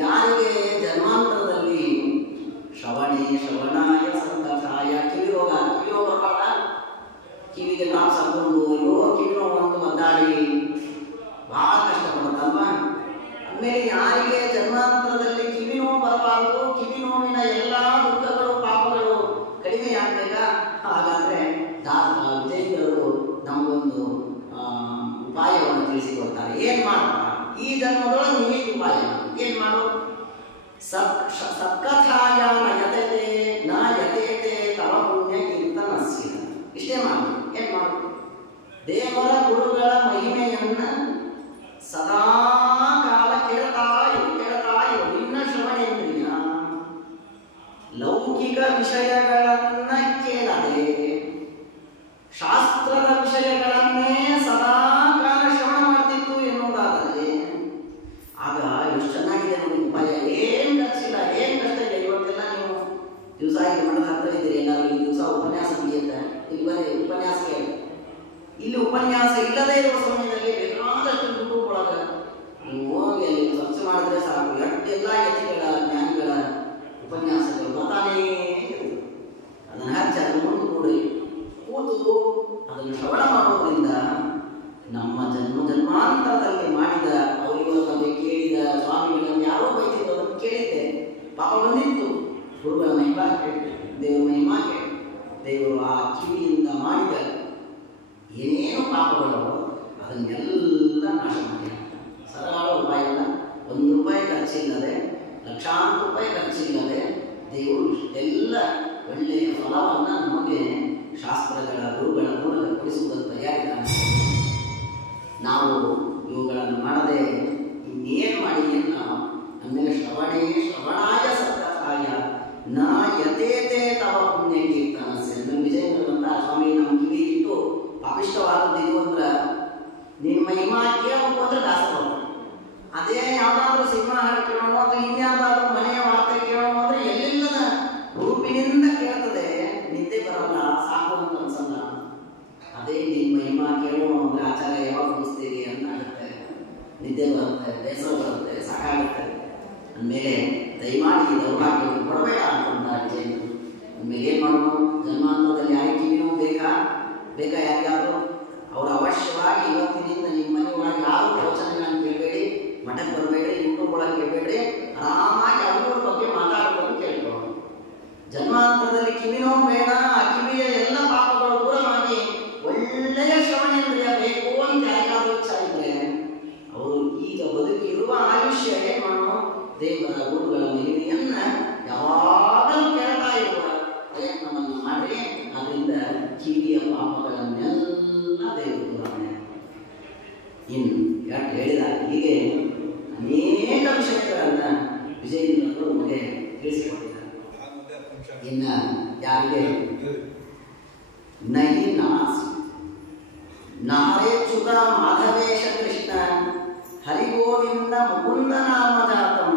ಯಾರಿಗೆ ಜನ್ಮಾಂತರದಲ್ಲಿ ಶ್ರವಣಾಯ ಸಂತತಾಯ ಕಿವಿ ರೋಗ ಬರಬಾರ್ದ? ಕಿವಿಗೆ ನಾವು ಸಾಕೊಂಡು ಕಿವಿ ನೋವು ಅಂತ ಒದ್ದಾಡಿ ಬಹಳ ಕಷ್ಟಪಡುತ್ತಲ್ವ? ಆಮೇಲೆ ಯಾರಿಗೆ ಜನ್ಮಾಂತರದಲ್ಲಿ ಕಿವಿ ನೋವು ಬರಬಾರದು, ಕಿವಿ ನೋವಿನ ಎಲ್ಲ ದುಃಖಗಳು ಪಾಪಗಳು ಕಡಿಮೆ ಆಗ್ಬೇಕಾ? ಹಾಗಾದ್ರೆ ವಿಜಯೇಂದ್ರರು ನಮಗೊಂದು ಉಪಾಯವನ್ನು ತಿಳಿಸಿಕೊಡ್ತಾರೆ. ಏನ್ ಮಾಡಪ್ಪ ಈ ಜನ್ಮದೊಳಗೆ ನೀನು ಉಪಾಯ ಏನ್ ಮಾಡು? ಸತ್ಕಥಾಯ ಯತೇತೆ ತವ ಪುಣ್ಯ ಕೀರ್ತನಸ್ಯ. ಇಷ್ಟೇ ಮಾಡು. ಏನ್ ಮಾಡು? ದೇವರ ಗುರುಗಳ ಮಹಿಮೆಯನ್ನ ಸದಾ ಕಾಲ ಕೇಳ್ತಾ ಇರು. ನಿನ್ನ ಶ್ರವಣೇಂದ್ರಿಯ ಲೌಕಿಕ ವಿಷಯಗಳನ್ನ ಕೇಳದೆ ಶಾಸ್ತ್ರದ ವಿಷಯಗಳನ್ನೇ ಸದಾ ಕಾಲ ಶ್ರವಣ ಮಾಡ್ತಿತ್ತು ಎನ್ನುವುದಾದರೆ ಆಗ ಎಷ್ಟು ಚೆನ್ನಾಗಿದೆ ನೋಡಿ ಉಪಾಯ. ಏನ್ ಖರ್ಚಿಲ್ಲ, ಏನ್ ಕಷ್ಟ ಇಲ್ಲ. ಇವತ್ತೆಲ್ಲ ನೀವು ದಿವಸ ಇಲ್ಲಿ ಮಠದ ಹತ್ರ ಇದ್ದೀರಿ, ಎಲ್ಲರೂ ಈ ದಿವಸ ಉಪನ್ಯಾಸ ಮುಗಿಯುತ್ತೆ, ಇಲ್ಲಿ ಬರೀ ಉಪನ್ಯಾಸ ಕೇಳಿ. ಇಲ್ಲಿ ಉಪನ್ಯಾಸ ಇಲ್ಲದೇ ಇರುವ ಸಮಯದಲ್ಲಿ ಬೇಕಾದಷ್ಟು ದುಡ್ಡು ಒಳಗ ನೀವು ಹೋಗಿ ಅಲ್ಲಿ ಸ್ವಚ್ಛ ಮಾಡಿದ್ರೆ ಸಾಕು, ಎಲ್ಲ ಯತಿಗಳ ಜ್ಞಾನಿಗಳ ಉಪನ್ಯಾಸಗಳು ಬರ್ತಾನೇ ಅದನ್ನ ಹಚ್ಚಿ ಅದನ್ನು ಮುಂದೆ ಕೂತು ಅದನ್ನು ಶ್ರವಣ ಮಾಡೋದ್ರಿಂದ ನಮ್ಮ ಜನ್ಮಾಂತರದಲ್ಲಿ ಮಾಡಿದ ಅವರಿಗಳ ಬಗ್ಗೆ ಕೇಳಿದ ಸ್ವಾಮಿಗಳನ್ನು ಯಾರೋ ಬೈತಿದ್ರು, ಅದನ್ನು ಕೇಳಿದ್ದೆ, ಪಾಪ ಬಂದಿತ್ತು. ಗುರುಗಳ ಮಹಿಮಾ ಕೇಳಿ, ದೇವರ ಮಹಿಮಾ ಕೇಳಿ, ದೇವರು ಆ ಕಿವಿಯಿಂದ ಮಾಡಿದ ಏನೇನು ಪಾಪಗಳು ಅದನ್ನೆಲ್ಲ ನಾಶ ಮಾಡಿ ಸರಳ ಉಪಾಯ ಇಲ್ಲ. 1 ರೂಪಾಯಿ ಖರ್ಚಿಲ್ಲದೆ, ಲಕ್ಷಾಂತರ ರೂಪಾಯಿ ಖರ್ಚಿಲ್ಲದೆ ದೇವರು ಇಷ್ಟೆಲ್ಲ ಒಳ್ಳೆಯ ಫಲವನ್ನು ನಮಗೆ ಶಾಸ್ತ್ರಗಳ ಗುರುಗಳ ಮೂಲಕ ಕೊಡಿಸುವುದನ್ನು ತಯಾರಿದ್ದಾನೆ. ನಾವು ಇವುಗಳನ್ನು ಮಾಡದೆ ಇನ್ನೇನು ಮಾಡಿ ನಾವು ನಮಗೆ ಶ್ರವಣಾಯ ಸತ್ಕಥಾಯ ನ ಯತೇತೆ ತವ ಪುಣ್ಯ ಕೀರ್ತನಸ್ಯ. ವಿಜಯೇಂದ್ರ ಸ್ವಾಮಿ ನಮ್ಮ ಕಿವಿ ಇಟ್ಟು ಪಾಪಿಷ್ಟವಾದದ್ದು ಇದು ಅಂದ್ರೆ ನಿಮ್ಮ ಮಹಿಮಾ ಕೇಳಬೇಕು ಅಂದ್ರೆ ದಾಸರು. ಅದೇ ಯಾವ್ದಾದ್ರು ಸಿನಿಮಾ ಹಾಡು ಕೇಳೋಣ ಅಥವಾ ಇನ್ಯಾವುದಾದ್ರು ಮನೆಯ ವಾರ್ತೆ ಕೇಳೋಣ ಅಂದ್ರೆ ಎಲ್ಲಿಲ್ಲದ ರೂಪಿನಿಂದ ಕೇಳ್ತದೆ, ನಿದ್ದೆ ಬರಲ್ಲ, ಸಾಕು ಅಂತ ಅನ್ಸಲ್ಲ. ಅದೇ ನಿಮ್ಮ ಮಹಿಮಾ ಕೇಳೋಣ ಅಂದ್ರೆ ಆಚಾರ್ಯ ಯಾವಾಗ ಮುಗಿಸ್ತೀರಿ ಅಂತ ಆಗುತ್ತೆ, ನಿದ್ದೆ ಬರುತ್ತೆ, ಬೇಸರ ಬರುತ್ತೆ, ಸಾಕಾಗುತ್ತೆ. ಅಂದಮೇಲೆ ದಯಮಾಡಿ ದೌರ್ಭಾಗ್ಯವನ್ನು ಕೊಡಬೇಡ ಅನ್ಕೊಂತಾರೆ ವಿಜಯೇಂದ್ರ. ಅಂದಮೇಲೆ ಏನ್ ಮಾಡೋದು? ಜನ್ಮಾಂತರದಲ್ಲಿ ಯಾರಿಗೆ ಕಿವಿನೂ ಬೇಕಾ ಯಾರಿಗಾದ್ರು ಅವರು ಅವಶ್ಯವಾಗಿ ಇವತ್ತಿನಿಂದ ನಿಮ್ಮ ಮನೆ ಒಳಗೆ ಯಾರು ಪ್ರವಚನಗಳನ್ನು ಕೇಳಬೇಡಿ, ಮಠಕ್ಕೆ ಬರಬೇಡಿ, ಯೂಟ್ಯೂಬ್ ಒಳಗೆ ಕೇಳಬೇಡ್ರಿ, ಆರಾಮಾಗಿ ಅವ್ರ ಬಗ್ಗೆ ಮಾತಾಡೋದು ಕೇಳ್ಕೊಳ್ಳೋಣ. ಜನ್ಮಾಂತರದಲ್ಲಿ ಕಿವಿನೋ ಬೇಡ, ಆ ಕಿವಿಯ ಎಲ್ಲ ಪಾಪಗಳು ದೂರವಾಗಿ ಒಳ್ಳೆಯ ಶ್ರವಣೇಂದ್ರಿಯ ಬೇಕು ಅಂತ ಯಾರಿಗಾದ್ರೂ ಇಚ್ಛೆ ಇದ್ರೆ ಅವರು ಈಗ ಬದುಕಿರುವ ಆಯುಷ್ಯ ಏನ್ ಮಾಡೋ ದೇವರ ಗುರುಗಳ ಮಹಿಮೆಯನ್ನ ಯಾವಾಗಲೂ ಕೇಳ್ತಾ ಇರುವ ಪ್ರಯತ್ನವನ್ನು ಮಾಡಿ ಅದರಿಂದ ನಾರೇಚ್ಯುತ ಮಾಧವೇಶ ಕೃಷ್ಣ ಹರಿಗೋವಿಂದ ಮುಕುಂದ ನಾಮ ಜಾತಂ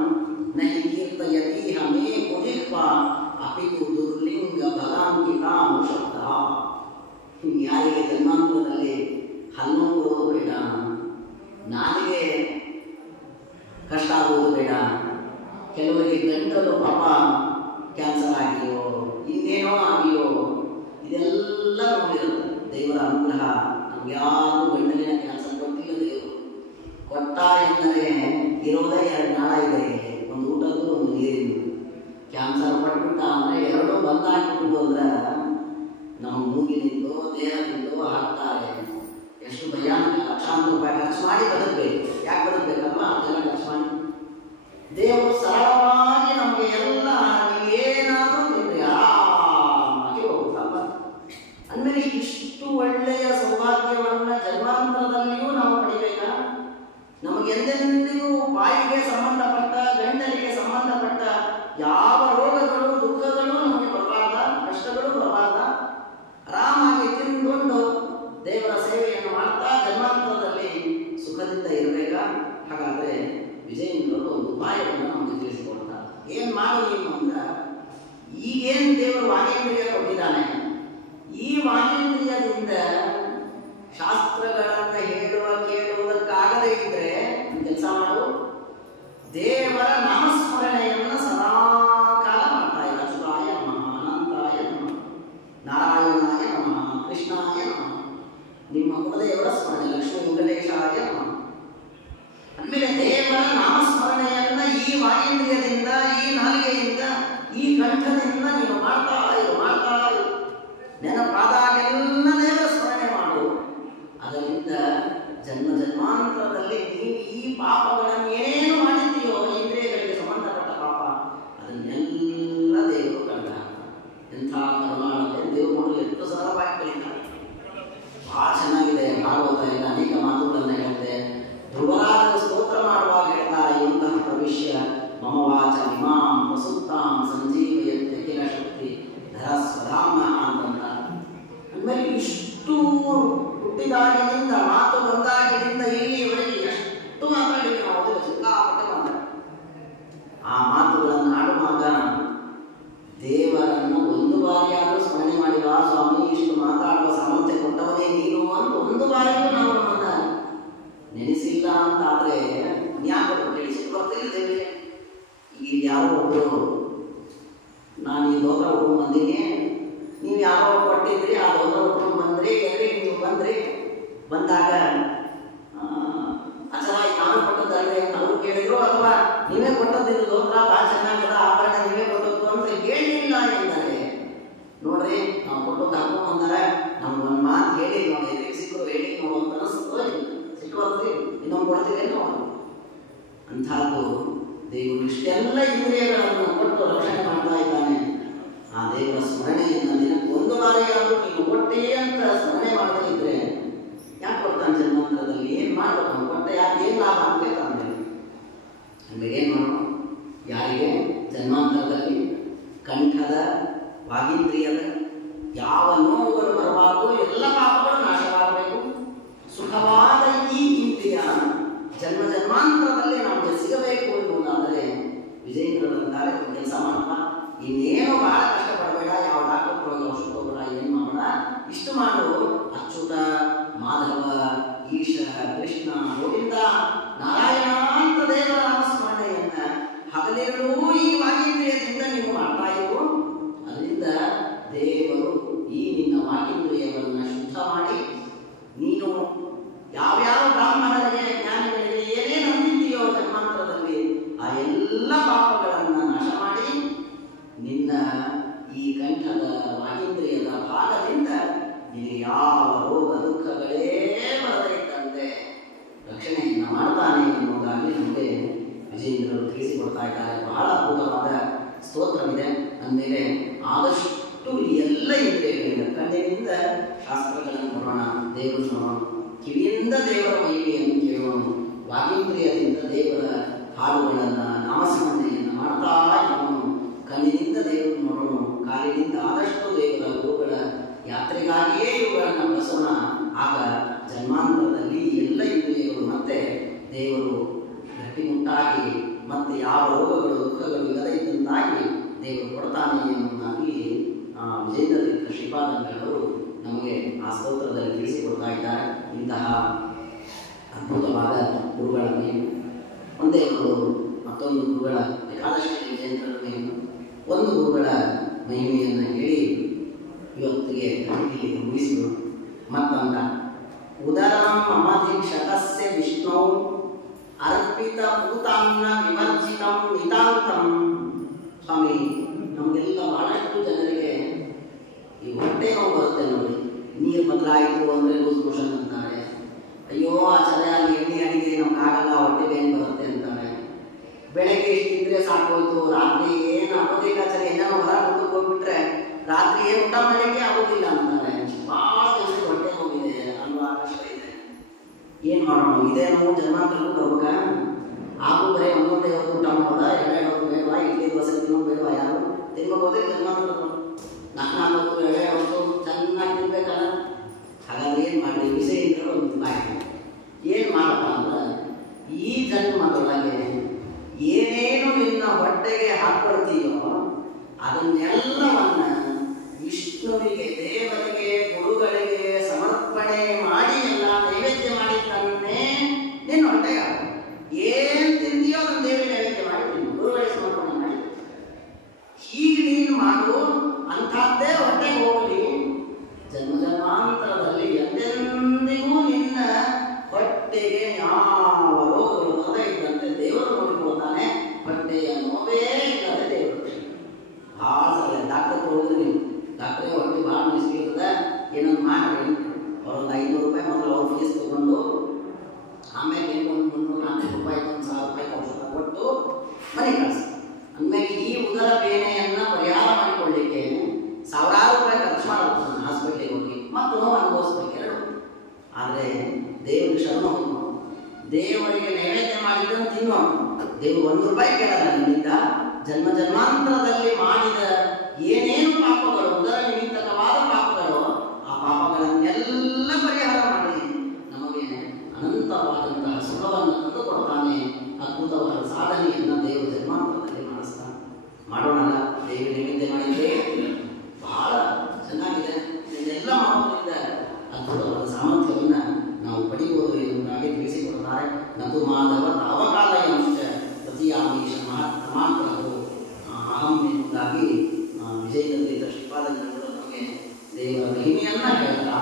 ನಹಿ ಕೀರ್ತಯತೀಹ ಮೇ ಕುಜಿಹ್ವಾ ಅಪಿತು ದುರ್ಲಿಂಗ ಬಲಾಂಕಿತಾಂ ಶಬ್ದ. ಯಾರಿಗೆ ಜನ್ಮಾಂತರದಲ್ಲಿ ಹಲ್ಲುಂಗು ಬೇಡ, ನಾಲಿಗೆ ಕಷ್ಟ ಆಗುವುದು ಬೇಡ, ಕೆಲವರಿಗೆ ಗಂಟಲು ಪಾಪ ಕ್ಯಾನ್ಸರ್ ಆಗಿಯೋ ಇನ್ನೇನೋ ಆಗಿಯೋ ಇದೆಲ್ಲ ನೋಡಿರುತ್ತೆ. ದೇವರ ಅನುಗ್ರಹ ನಮ್ಗೆ ಯಾರು ಗಂಟಲಿನ ಕ್ಯಾನ್ಸರ್ ಕೊಟ್ಟಿಲ್ಲ. ದೇವರು ಕೊಟ್ಟ ಎಂದರೆ ಇರೋದೇ 2 ನಾಳ ಇದೆ, ಒಂದು ಊಟದ್ದು ಒಂದು ನೀರಿನ. ಕ್ಯಾನ್ಸರ್ ಪಟ್ಬಿಟ್ಟ ಅಂದರೆ 2 ಬಂದಾಗ್ಬಿಟ್ಟು ಅಂದ್ರೆ ನಮ್ಮ ಮೂಗಿನಿಂದೋ ದೇಹದಿಂದೋ ಹಾಕ್ತಾರೆ. ಎಷ್ಟು ಭಯಾನಕ. ಲಕ್ಷಾಂತರ ರೂಪಾಯಿ ಖರ್ಚು ಮಾಡಿ ಬದುಕಬೇಕು. ಯಾಕೆ ಬದುಕಬೇಕಲ್ವಾ? ಅದೆಲ್ಲ ಖರ್ಚು ಮಾಡಿ ದೇವರು ಸರಳವಾಗಿ ನಮಗೆ ಎಲ್ಲ ಏನಾದರೂ ತಿಂದ್ರೆ ಆರಾಮಾಗಿ ಹೋಗುತ್ತಲ್ವ. ಅಂದಮೇಲೆ ಇಷ್ಟು ಒಳ್ಳೆಯ ಸೌಭಾಗ್ಯವನ್ನ ಜನ್ಮಾಂತರದಲ್ಲಿಯೂ ನಾವು ಪಡಿಬೇಕಾ? ನಮಗೆ ಎಂದೆಂದಿಗೂ ಬಾಯಿಗೆ ಸಂಬಂಧಪಟ್ಟ, ಗಂಟಲಿಗೆ ಸಂಬಂಧಪಟ್ಟ ಯಾವ ರೋಗಗಳು ದುಃಖಗಳು ನಮಗೆ ಬರಬಾರ್ದ, ಕಷ್ಟಗಳು ಬರಬಾರ್ದ. ಆರಾಮಾಗಿ ತಿಂದುಕೊಂಡು ದೇವರ ಸೇವೆಯನ್ನು ಮಾಡ್ತಾ ಜನ್ಮಾಂತರದಲ್ಲಿ ಸುಖದಿಂದ ಇರಬೇಕಾ? ಹಾಗಾದ್ರೆ ವಿಜಯೇಂದ್ರರು ಒಂದು ಉಪಾಯವನ್ನು ನಮಗೆ ತಿಳಿಸಿಕೊಡ್ತಾರೆ. ಏನ್ ಮಾಡೋದು ಏನು ಅಂದ್ರೆ, ಈಗೇನು ದೇವರು ವಾಗೇಂದ್ರಿಯ ಕೊಟ್ಟಿದ್ದಾನೆ, ಈ ವಾಗೇಂದ್ರಿಯದಿಂದ ಶಾಸ್ತ್ರಗಳನ್ನ ಹೇಳುವ ಕೇಳುವುದಕ್ಕಾಗದೇ ಇದ್ರೆ ಕೆಲಸ ಮಾಡು, ದೇವರ ನಾಮಸ್ಮರಣೆಯನ್ನು ಸದಾ ಕಾಲ ಮಾಡ್ತಾ ಇಲ್ಲ. ಅಚ್ಯುತಾಯ ನಮಃ, ಅನಂತಾಯ ನಮಃ, ನಾರಾಯಣಾಯ ನಮಃ, ಕೃಷ್ಣಾಯ ನಮಃ, ನಿಮ್ಮ ಕುಲದೇವರ ಸ್ಮರಣೆ, ಲಕ್ಷ್ಮೀ ವೆಂಕಟೇಶಾಯ ನಮಃ. ಅಂದಮೇಲೆ ದೇವರ ನಾಮಸ್ಮರಣೆಯನ್ನ ಈ ವಾಗೇಂದ್ರಿಯದಿಂದ, ಈ ನಾಲಿಗೆಯಿಂದ, ಈ ಕಂಠದಿಂದ ನೀನು ಮಾಡ್ತಾ ಇರು. ನೆನಪಾದಾಗೆಲ್ಲ ದೇವರ ಸ್ಮರಣೆ ಮಾಡು. ಅದರಿಂದ ಜನ್ಮ ಜನ್ಮಾಂತರದಲ್ಲಿ ನೀವು ಈ ಪಾಪಗಳನ್ನು ಏನು ಮಾಡಿದ್ದೀಯೋ, ಇಂದ್ರಿಯಗಳಿಗೆ ಸಂಬಂಧಪಟ್ಟ ಪಾಪ, ಅದನ್ನೆಲ್ಲ ದೇವರು ಕಂಡ. ಎಂಥ ಕರ್ಮಾಣತೆ ದೇವರು ನೋಡಿ ಎಷ್ಟು ಸರಳವಾಗಿ ಕಲಿತಾರೆ. ಬಹಳ ಚೆನ್ನಾಗಿದೆ. ಭಾಗವತದಿಂದ ಅನೇಕ ಮಾತುಗಳನ್ನು ಹೇಳುತ್ತೆ. ಧ್ರುವರಾಜರು ಸ್ತೋತ್ರ ಮಾಡುವಾಗ ಹೇಳ್ತಾರೆ, ಇಂತಹ ಪ್ರವಿಶ್ಯ ಮಮ ವಾಚ ಇಮಾಂ ಪ್ರಸುಪ್ತಾಂ ಸಂಜೀವಯಂತೆ ಕಿಲ ಶಕ್ತಿ ಧರಸ್ವಧಾಮ್ನ ಅಂತಂದ. ಅಂದಮೇಲೆ ಇಷ್ಟು ಹುಟ್ಟಿದಾಗಿನಿಂದ, ಮಾತು ಬಂದಾಗಿನಿಂದ ಇಲ್ಲಿಯವರೆಗೆ ಎಷ್ಟು ಮಾತಾಡಿ ನಾವು ಸಿಕ್ಕಾಪಟ್ಟೆ ಮಾತಾಡ. ಆ ಮಾತುಗಳನ್ನು ಆಡುವಾಗ ದೇವರನ್ನು ಒಂದು ಬಾರಿಯಾದರೂ ಸ್ಮರಣೆ ಮಾಡಿದ ಸ್ವಾಮಿ, ಇಷ್ಟು ಮಾತಾಡುವ ಸಾಮರ್ಥ್ಯ ಕೊಟ್ಟವನೇ ನೀನು ಅಂತ ಒಂದು ಬಾರಿಯೂ ನಾವು ನಮ್ಮನ್ನ ನೆನೆಸಿಲ್ಲ ಅಂತಾದ್ರೆ ಯಾಕೆ ತಿಳಿಸಿಟ್ಟು ಬರ್ತಿಲ್ಲ ದೇವರಿಗೆ. ಈಗ ಯಾರೋ ಒಬ್ಬರು, ನಾನು ಈ ದೋತ್ರ ಉಟ್ಕೊಂಡು ಬಂದೀನಿ, ನೀವು ಯಾರೋ ಕೊಟ್ಟಿದ್ರಿ, ಆ ದೋತ್ರ ಉಟ್ಕೊಂಡು ಬಂದ್ರಿ, ಎಲ್ಲಿ ನೀವು ಬಂದಾಗ ಅಸಲ ನಾನು ಕೊಟ್ಟದ್ದಲ್ರಿ ಅಂತ ಅವರು ಕೇಳಿದ್ರು, ಅಥವಾ ನೀವೇ ಕೊಟ್ಟದ್ದು ದೋತ್ರ ಭಾಳ ಚೆನ್ನಾಗದ, ಆಭರಣ ನೀವೇ ಕೊಟ್ಟದ್ದು ಅಂತ ಹೇಳಿಲ್ಲ ಎಂದರೆ, ನೋಡ್ರಿ ನಾವು ಕೊಟ್ಟದ್ದು ಹಾಕೊಂಡು ಬಂದಾರೆ, ನಮ್ಗೆ ಒಂದು ಮಾತು ಹೇಳಿ ನೋಡಿ, ಸಿಕ್ಕರು ಹೇಳಿ ನಾವು ಅಂತ ಅನಿಸ್ತದೆ, ಸಿಕ್ಕುವಲ್ರಿ ಇನ್ನೊಂದು ಕೊಡ್ತೀವಿ ನಾವು. ಅಂಥದ್ದು ದೇವರು ಇಷ್ಟೆಲ್ಲ ಇಂದ್ರಿಯಗಳನ್ನು ಕೊಟ್ಟು ರಕ್ಷಣೆ ಮಾಡ್ತಾ ಇದ್ದಾನೆ. ಆ ದೇವರ ಸ್ಮರಣೆಯನ್ನು ದಿನಕ್ಕೆ ಒಂದು ಬಾರಿಯಾದರೂ ನೀವು ಕೊಟ್ಟೇ ಅಂತ ಸ್ಮರಣೆ ಮಾಡದೇ ಇದ್ರೆ ಯಾಕೆ ಕೊಡ್ತಾನೆ ಜನ್ಮಾಂತರದಲ್ಲಿ? ಏನು ಮಾಡಬೇಕು ಕೊಟ್ಟ? ಯಾಕೆ ಏನು ಲಾಭ ಅಂತ ತಂದೆ ಅಂದ್ರೆ ಏನು ಮಾಡೋಣ? ಯಾರಿಗೆ ಜನ್ಮಾಂತರದಲ್ಲಿ ಕಂಠದ, ವಾಗೀಂದ್ರಿಯದ ಯಾವ ನೋವುಗಳು ಬರಬಾರದು, ಎಲ್ಲ ಪಾಪಗಳು ನಾಶವಾಗಬೇಕು. ಸುಖವಾದ ಈ ಇಂದ್ರಿಯ ಜನ್ಮ ಜನ್ಮಾಂತರದಲ್ಲಿ ನಮಗೆ ಸಿಗಬೇಕು ಎನ್ನುವುದಾದರೆ ವಿಜಯೇಂದ್ರರಂತಾರೆ ಒಂದು ಕೆಲಸ ಮಾಡಪ್ಪ, ಇನ್ನೇನು ಬಹಳ ಕಷ್ಟಪಡಬೇಡ, ಯಾವ ಡಾಕ್ಟರ್ ಹೋಗಿ ಔಷಧ ಹೋಗಬೇಡ, ಏನು ಮಾಡೋಣ, ಇಷ್ಟು ಮಾಡು. ಅಚ್ಯುತ, ಮಾಧವ, ಈಶ, ಕೃಷ್ಣ, ಗೋವಿಂದ, ನಾರಾಯಣ ಅಂತ ದೇವರ ನಾಮಸ್ಮರಣೆಯನ್ನ ಹಗಲಿರುಳು ಈ ವಾಗೀಂದ್ರಿಯದಿಂದ ನೀವು ಮಾಡ್ತಾ ಇರು. ಅದರಿಂದ ದೇವರು ಈ ನಿನ್ನ ವಾಗೀಂದ್ರಿಯವನ್ನು ಶುದ್ಧ ಮಾಡಿ, ನೀನು ಯಾವ್ಯಾವ ಬ್ರಾಹ್ಮಣರಿಗೆ, ಜ್ಞಾನಿಗಳಿಗೆ ಏನೇನು ಅಂದಿದ್ದೀಯೋ ಜನ್ಮಾಂತರದಲ್ಲಿ ಆ ಎಲ್ಲ ಪಾಪಗಳನ್ನು ನಾಶ ಮಾಡಿ, ನಿನ್ನ ಈ ಕಂಠದ ವಾಗೀಂದ್ರಿಯದ ಭಾಗದಿಂದ ನಿನಗೆ ಯಾವ ರೋಗ ದುಃಖಗಳೇ ಬರದೇ ಇದ್ದಂತೆ ರಕ್ಷಣೆಯನ್ನು ಮಾಡ್ತಾನೆ ಎನ್ನುವುದಾಗಿ ನಮಗೆ ವಿಜಯೇಂದ್ರರು ತಿಳಿಸಿಕೊಡ್ತಾ ಇದ್ದಾರೆ. ಬಹಳ ಅದ್ಭುತವಾದ ಸ್ತೋತ್ರವಿದೆ. ಅಂದಮೇಲೆ ಆದಷ್ಟು ಎಲ್ಲ ಇಂದ್ರಿಯಗಳಿಂದ, ಕಣ್ಣಿನಿಂದ ಶಾಸ್ತ್ರಗಳನ್ನು ನೋಡೋಣ, ದೇವರು ನೋಡೋಣ, ಕಿವಿಯಿಂದ ದೇವರ ಮಹಿಮೆಯನ್ನು ಕೇಳೋಣ, ವಾಗೀಂದ್ರಿಯದಿಂದ ದೇವರ ಹಾಡುಗಳನ್ನು, ನಾಮಸ್ಮರಣೆಯನ್ನು ಮಾಡ್ತಾ ಇರೋಣ, ಕಣ್ಣಿನಿಂದ ದೇವರು ನೋಡೋಣ, ಕಾಲಿನಿಂದ ಆದಷ್ಟು ದೇವರ ಗುರುಗಳ ಯಾತ್ರೆಗಾಗಿಯೇ ಇವುಗಳನ್ನು ಬಳಸೋಣ. ಆಗ ಜನ್ಮಾಂತರದಲ್ಲಿ ಎಲ್ಲ ಇಂದ್ರಿಯಗಳು ಮತ್ತೆ ದೇವರು ಗಟ್ಟಿಮುಟ್ಟಾಗಿ ಮತ್ತೆ ಯಾವ ರೋಗಗಳು ದುಃಖಗಳು ಇಲ್ಲದೇ ಇದ್ದಂತಾಗಿ ದೇವರು ಕೊಡ್ತಾನೆ ಎಂಬುದಾಗಿ ವಿಜೇಂದ್ರ ತೀರ್ಥ ಶ್ರೀಪಾದಂಗಳವರು ನಮಗೆ ಆ ಸ್ತೋತ್ರದಲ್ಲಿ ತಿಳಿಸಿಕೊಡ್ತಾ ಇದ್ದಾರೆ. ಇಂತಹ ಅದ್ಭುತವಾದ ಗುರುಗಳ ಮಹಿಮೆ ಒಂದೇ ಒಂದು, ಮತ್ತೊಂದು ಗುರುಗಳ ಏಕಾದಶಿ ವಿಜೇಂದ್ರರ ಮಹಿಮೆ, ಒಂದು ಗುರುಗಳ ಮಹಿಮೆಯನ್ನು ಹೇಳಿ ಇವತ್ತಿಗೆ ಇಲ್ಲಿ ಮುಗಿಸಿದರು. ಮತ್ತೊಂದ ಉದರಂ ಅಮಧೀಕ್ಷತಸ್ಯ ವಿಷ್ಣು ಅರ್ಪಿತ ಭೂತಾನ್ನ ವಿಮರ್ಜಿತಂ ನಿತಾಂತಂ. ಸ್ವಾಮಿ, ನಮಗೆಲ್ಲ ಬಹಳಷ್ಟು ಜನರಿಗೆ ಈ ಹೊಟ್ಟೆ ನೋವು ಬರುತ್ತೆ ನೋಡಿ. ನೀರು ಬದಲಾಯಿತು ಅಂದರೆ ಲೂಸ್ ಮೋಷನ್ ಅಂತಾರೆ. ಅಯ್ಯೋ ಆ ಚಳಿಯಲ್ಲಿ ಎಣ್ಣೆ ಅಡಿಗೆ ನಮ್ಗೆ ಆಗಲ್ಲ, ಹೊಟ್ಟೆ ಬೇನ್ ಬರುತ್ತೆ ಅಂತಾರೆ. ಬೆಳಗ್ಗೆ ಇಷ್ಟು ತಿಂದರೆ ಸಾಕೋಯ್ತು, ರಾತ್ರಿ ಏನು ಆಗೋದಿಲ್ಲ, ಚಳಿ ಏನೋ ಹೊರ ಊಟಕ್ಕೆ ಹೋಗ್ಬಿಟ್ರೆ ರಾತ್ರಿ ಏನು ಊಟ ಮಾಡಲಿಕ್ಕೆ ಆಗೋದಿಲ್ಲ ಅಂತಾರೆ. ಭಾಳ ಜನರಿಗೆ ಹೊಟ್ಟೆ ನೋವಿದೆ ಅನ್ನುವ ಕಷ್ಟ ಇದೆ. ಏನು ಮಾಡೋಣ? ಇದೇ ನೋವು ಜನ್ಮಾಂತರಕ್ಕೂ ಬರ್ಬೇಕಾ? ಹಾಗೂ ಬರೀ ಒಂದೊಂದೇ ಹೊತ್ತು ಊಟ ಮಾಡೋದ, ಎರಡೆರಡು ಹೊತ್ತು ಬೇಡವಾ? ಇಡ್ಲಿ ದೋಸೆ ತಿನ್ನೋದು ಬೇಡವಾ? ಯಾರು ತಿನ್ಬೋದೇ ಜನ್ಮಾಂತರಕ್ಕೂ? ನಾಲ್ಕು ಹೊತ್ತು ಎರಡೆರಡು ಹೊತ್ತು ಚೆನ್ನಾಗಿ ತಿನ್ಬೇಕಲ್ಲ. ಹಾಗಾದ್ರೆ ಏನು ಮಾಡಿ? ವಿಷಯ ಇದ್ರೆ ಒಂದು ಬಾಯಿ ಏನು ಮಾಡಪ್ಪ ಅಂದ್ರೆ, ಈ ಜನ್ಮದೊಳಗೆ ಏನೇನು ನಿನ್ನ ಹೊಟ್ಟೆಗೆ ಹಾಕ್ಕೊಳ್ತೀಯೋ ಅದನ್ನೆಲ್ಲವನ್ನ ವಿಷ್ಣುವಿಗೆ, ದೇವರಿಗೆ, ಗುರುಗಳಿಗೆ ಸಮರ್ಪಣೆ ಮಾಡಿ ಎಲ್ಲ ನೈವೇದ್ಯ ಮಾಡಿದ್ದನ್ನೇ ನಿನ್ನ ಹೊಟ್ಟೆಗೆ ಹಾಕು. ಏನು ತಿಂದಿಯೋ ಅದನ್ನು ದೇವರಿಗೆ ನೈವೇದ್ಯ ಮಾಡಿ ಗುರುಗಳಿಗೆ ಸಮರ್ಪಣೆ ಮಾಡಿ. ಹೀಗೆ ನೀನು ಮಾಡು. ಅಂಥದ್ದೇ ಹೊಟ್ಟೆಗೆ ಹೋಗಲಿ. ಜನ್ಮ ಜನ್ಮಾಂತರದಲ್ಲಿ ಎಂದೆಂದಿಗೂ ನಿನ್ನ ಹೊಟ್ಟೆಗೆ ಯಾವ ರೋಗಗಳು ಬರದೇ ಇದ್ದಂತೆ ದೇವರು ನೋಡಿಕೊಳ್ತಾನೆ. ಹೊಟ್ಟೆಯ ನೋವೇ ಇಲ್ಲದೆ ದೇವರು ಭಾಳ ಸಲ ಡಾಕ್ಟರ್ ಹೋಗಿದ್ರೆ ನೀವು ಡಾಕ್ಟ್ರೇ ಹೊಟ್ಟೆ ಭಾಳ ಮಿಸ್ಕಿರ್ತದೆ, ಏನೊಂದು ಮಾಡಿ ಅವ್ರೊಂದು 500 ರೂಪಾಯಿ ಮೊದಲು ಅವ್ರು ಫೀಸ್ ತಗೊಂಡು ಆಮೇಲೆ ಒಂದು 300-400 ರೂಪಾಯಿ, 1,000 ರೂಪಾಯಿ ಔಷಧ ಕೊಟ್ಟು ಮನೆ ಕಳಿಸಿ. ಅಂದಮೇಲೆ ಈ ಉದರ ಬೇನೆಯನ್ನು ಪರಿಹಾರ ಮಾಡಿಕೊಳ್ಳಿಕ್ಕೆ ಸಾವಿರಾರು ರೂಪಾಯಿ ಖರ್ಚು ಮಾಡಬೇಕು ಹಾಸ್ಪಿಟ್ಲಿಗೆ ಹೋಗಿ, ಮತ್ತು ನೋವು ಅನುಭವಿಸ್ಬೇಕು ಎರಡು. ಆದರೆ ದೇವರಿಗೆ ಶರಣ ಹೋಗಿ ದೇವರಿಗೆ ನೈವೇದ್ಯ ಮಾಡಿದ್ದನ್ನು ತಿನ್ನೋ. ದೇವರು 1 ರೂಪಾಯಿ ಕೇಳಲ್ಲ ನಿನ್ನಿಂದ. ಜನ್ಮ ಜನ್ಮಾಂತರದಲ್ಲಿ ಮಾಡಿದ ಏನೇನು ಪಾಪಗಳು, ಉದರ ನಿಮಿತ್ತಕವಾದ ಪಾಪಗಳು, ಆ ಪಾಪಗಳನ್ನೆಲ್ಲ ಪರಿಹಾರ ಮಾಡಿ ನಮಗೆ ಅನಂತವಾದಂತಹ ಸುಖವನ್ನು ತಂದು ಕೊಡ್ತಾನೆ. ಅದ್ಭುತವಾದ ಸಾಧನೆಯನ್ನು ದೇವರು ಜನ್ಮಾಂತರದಲ್ಲಿ ಮಾಡಿಸ್ತಾನೆ. ಮಾಡೋಣಲ್ಲ? ದೇವರು ನೈವೇದ್ಯ ಮಾಡಿದ್ದೇ ಬಹಳ ಚೆನ್ನಾಗಿದೆ. ಇದೆಲ್ಲ ಮಾಡೋದ್ರಿಂದ ಅದ್ಭುತವಾದ ಸಾಮರ್ಥ್ಯವನ್ನು ನಾವು ಪಡೆಯುವುದು ಎಂಬುದಾಗಿ ತಿಳಿಸಿಕೊಡುತ್ತಾರೆ. ನತು ಮಾಧವ ತಾವಕಾಲಯಂಶ ಪ್ರತಿಯಾಮೀಶ ಮಹಾತ್ಮರು ಅಹಂ ಎಂಬುದಾಗಿ ವಿಜಯೇಂದ್ರ ಶ್ರೀಪಾದಂಗಳವರು ನಮಗೆ ದೇವರ ಮಹಿಮೆಯನ್ನ ಹೇಳ್ತಾ,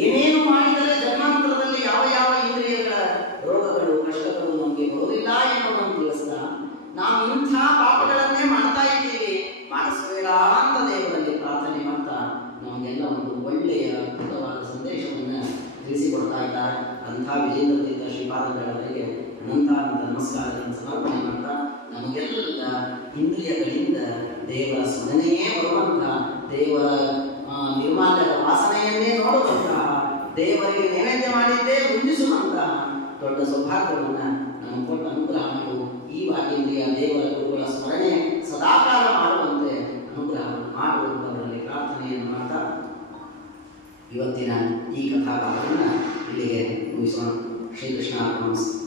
ಏನೇನು ಮಾಡಿದರೆ ಜನ್ಮಾಂತರದಲ್ಲಿ ಯಾವ ಯಾವ ಇಂದ್ರಿಯಗಳ ರೋಗಗಳು ಕಷ್ಟಗಳು ನಮಗೆ ಬರುವುದಿಲ್ಲ ಎನ್ನುವುದನ್ನು ತಿಳಿಸ್ತಾ, ನಾವು ಇಂಥ ಪಾಪಗಳನ್ನೇ ಮಾಡ್ತಾ ಇದ್ದೀವಿ, ಮಾಡಿಸಬೇಡ ಅಂತ ದೇವರಲ್ಲಿ ಪ್ರಾರ್ಥನೆ ಮಾಡ್ತಾ ನಮಗೆಲ್ಲ ಒಂದು ಒಳ್ಳೆಯ ಅದ್ಭುತವಾದ ಸಂದೇಶವನ್ನು ತಿಳಿಸಿಕೊಡ್ತಾ ಇದ್ದಾರೆ. ಅಂಥ ವಿಜೇಂದ್ರ ತೀರ್ಥ ಶ್ರೀಪಾದಂಗಳವರಿಗೆ ಅನಂತಾನಂತ ನಮಸ್ಕಾರಗಳನ್ನು ಸಮರ್ಪಣೆ ಮಾಡ್ತಾ, ನಮಗೆಲ್ಲ ಇಂದ್ರಿಯಗಳಿಂದ ದೇವರ ಸ್ಮರಣೆಯೇ ಬರುವಂಥ, ದೇವರ ನಿರ್ಮಾಲ್ಯದ ವಾಸನೆಯನ್ನೇ ನೋಡುವಂತಹ, ದೇವರಿಗೆ ನೈವೇದ್ಯ ಮಾಡಿದ್ದೇ ಮುಂದಿಸುವಂತಹ ದೊಡ್ಡ ಸೌಭಾಗ್ಯವನ್ನು ನಮಗೆ ಕೊಟ್ಟು ಅನುಗ್ರಹ ಮಾಡು. ಈ ವಾಗೇಂದ್ರಿಯ ದೇವರ ಗುರುಗಳ ಸ್ಮರಣೆ ಸದಾಕಾಲ ಮಾಡುವಂತೆ ಅನುಗ್ರಹ ಮಾಡುವಂಥವರಲ್ಲಿ ಪ್ರಾರ್ಥನೆಯನ್ನು ಮಾಡ್ತಾ ಇವತ್ತಿನ ಈ ಕಥಾಭಾಗವನ್ನು ಇಲ್ಲಿಗೆ ಮುಗಿಸೋಣ. ಶ್ರೀಕೃಷ್ಣ ಅರ್ಪಣಮಸ್ತು.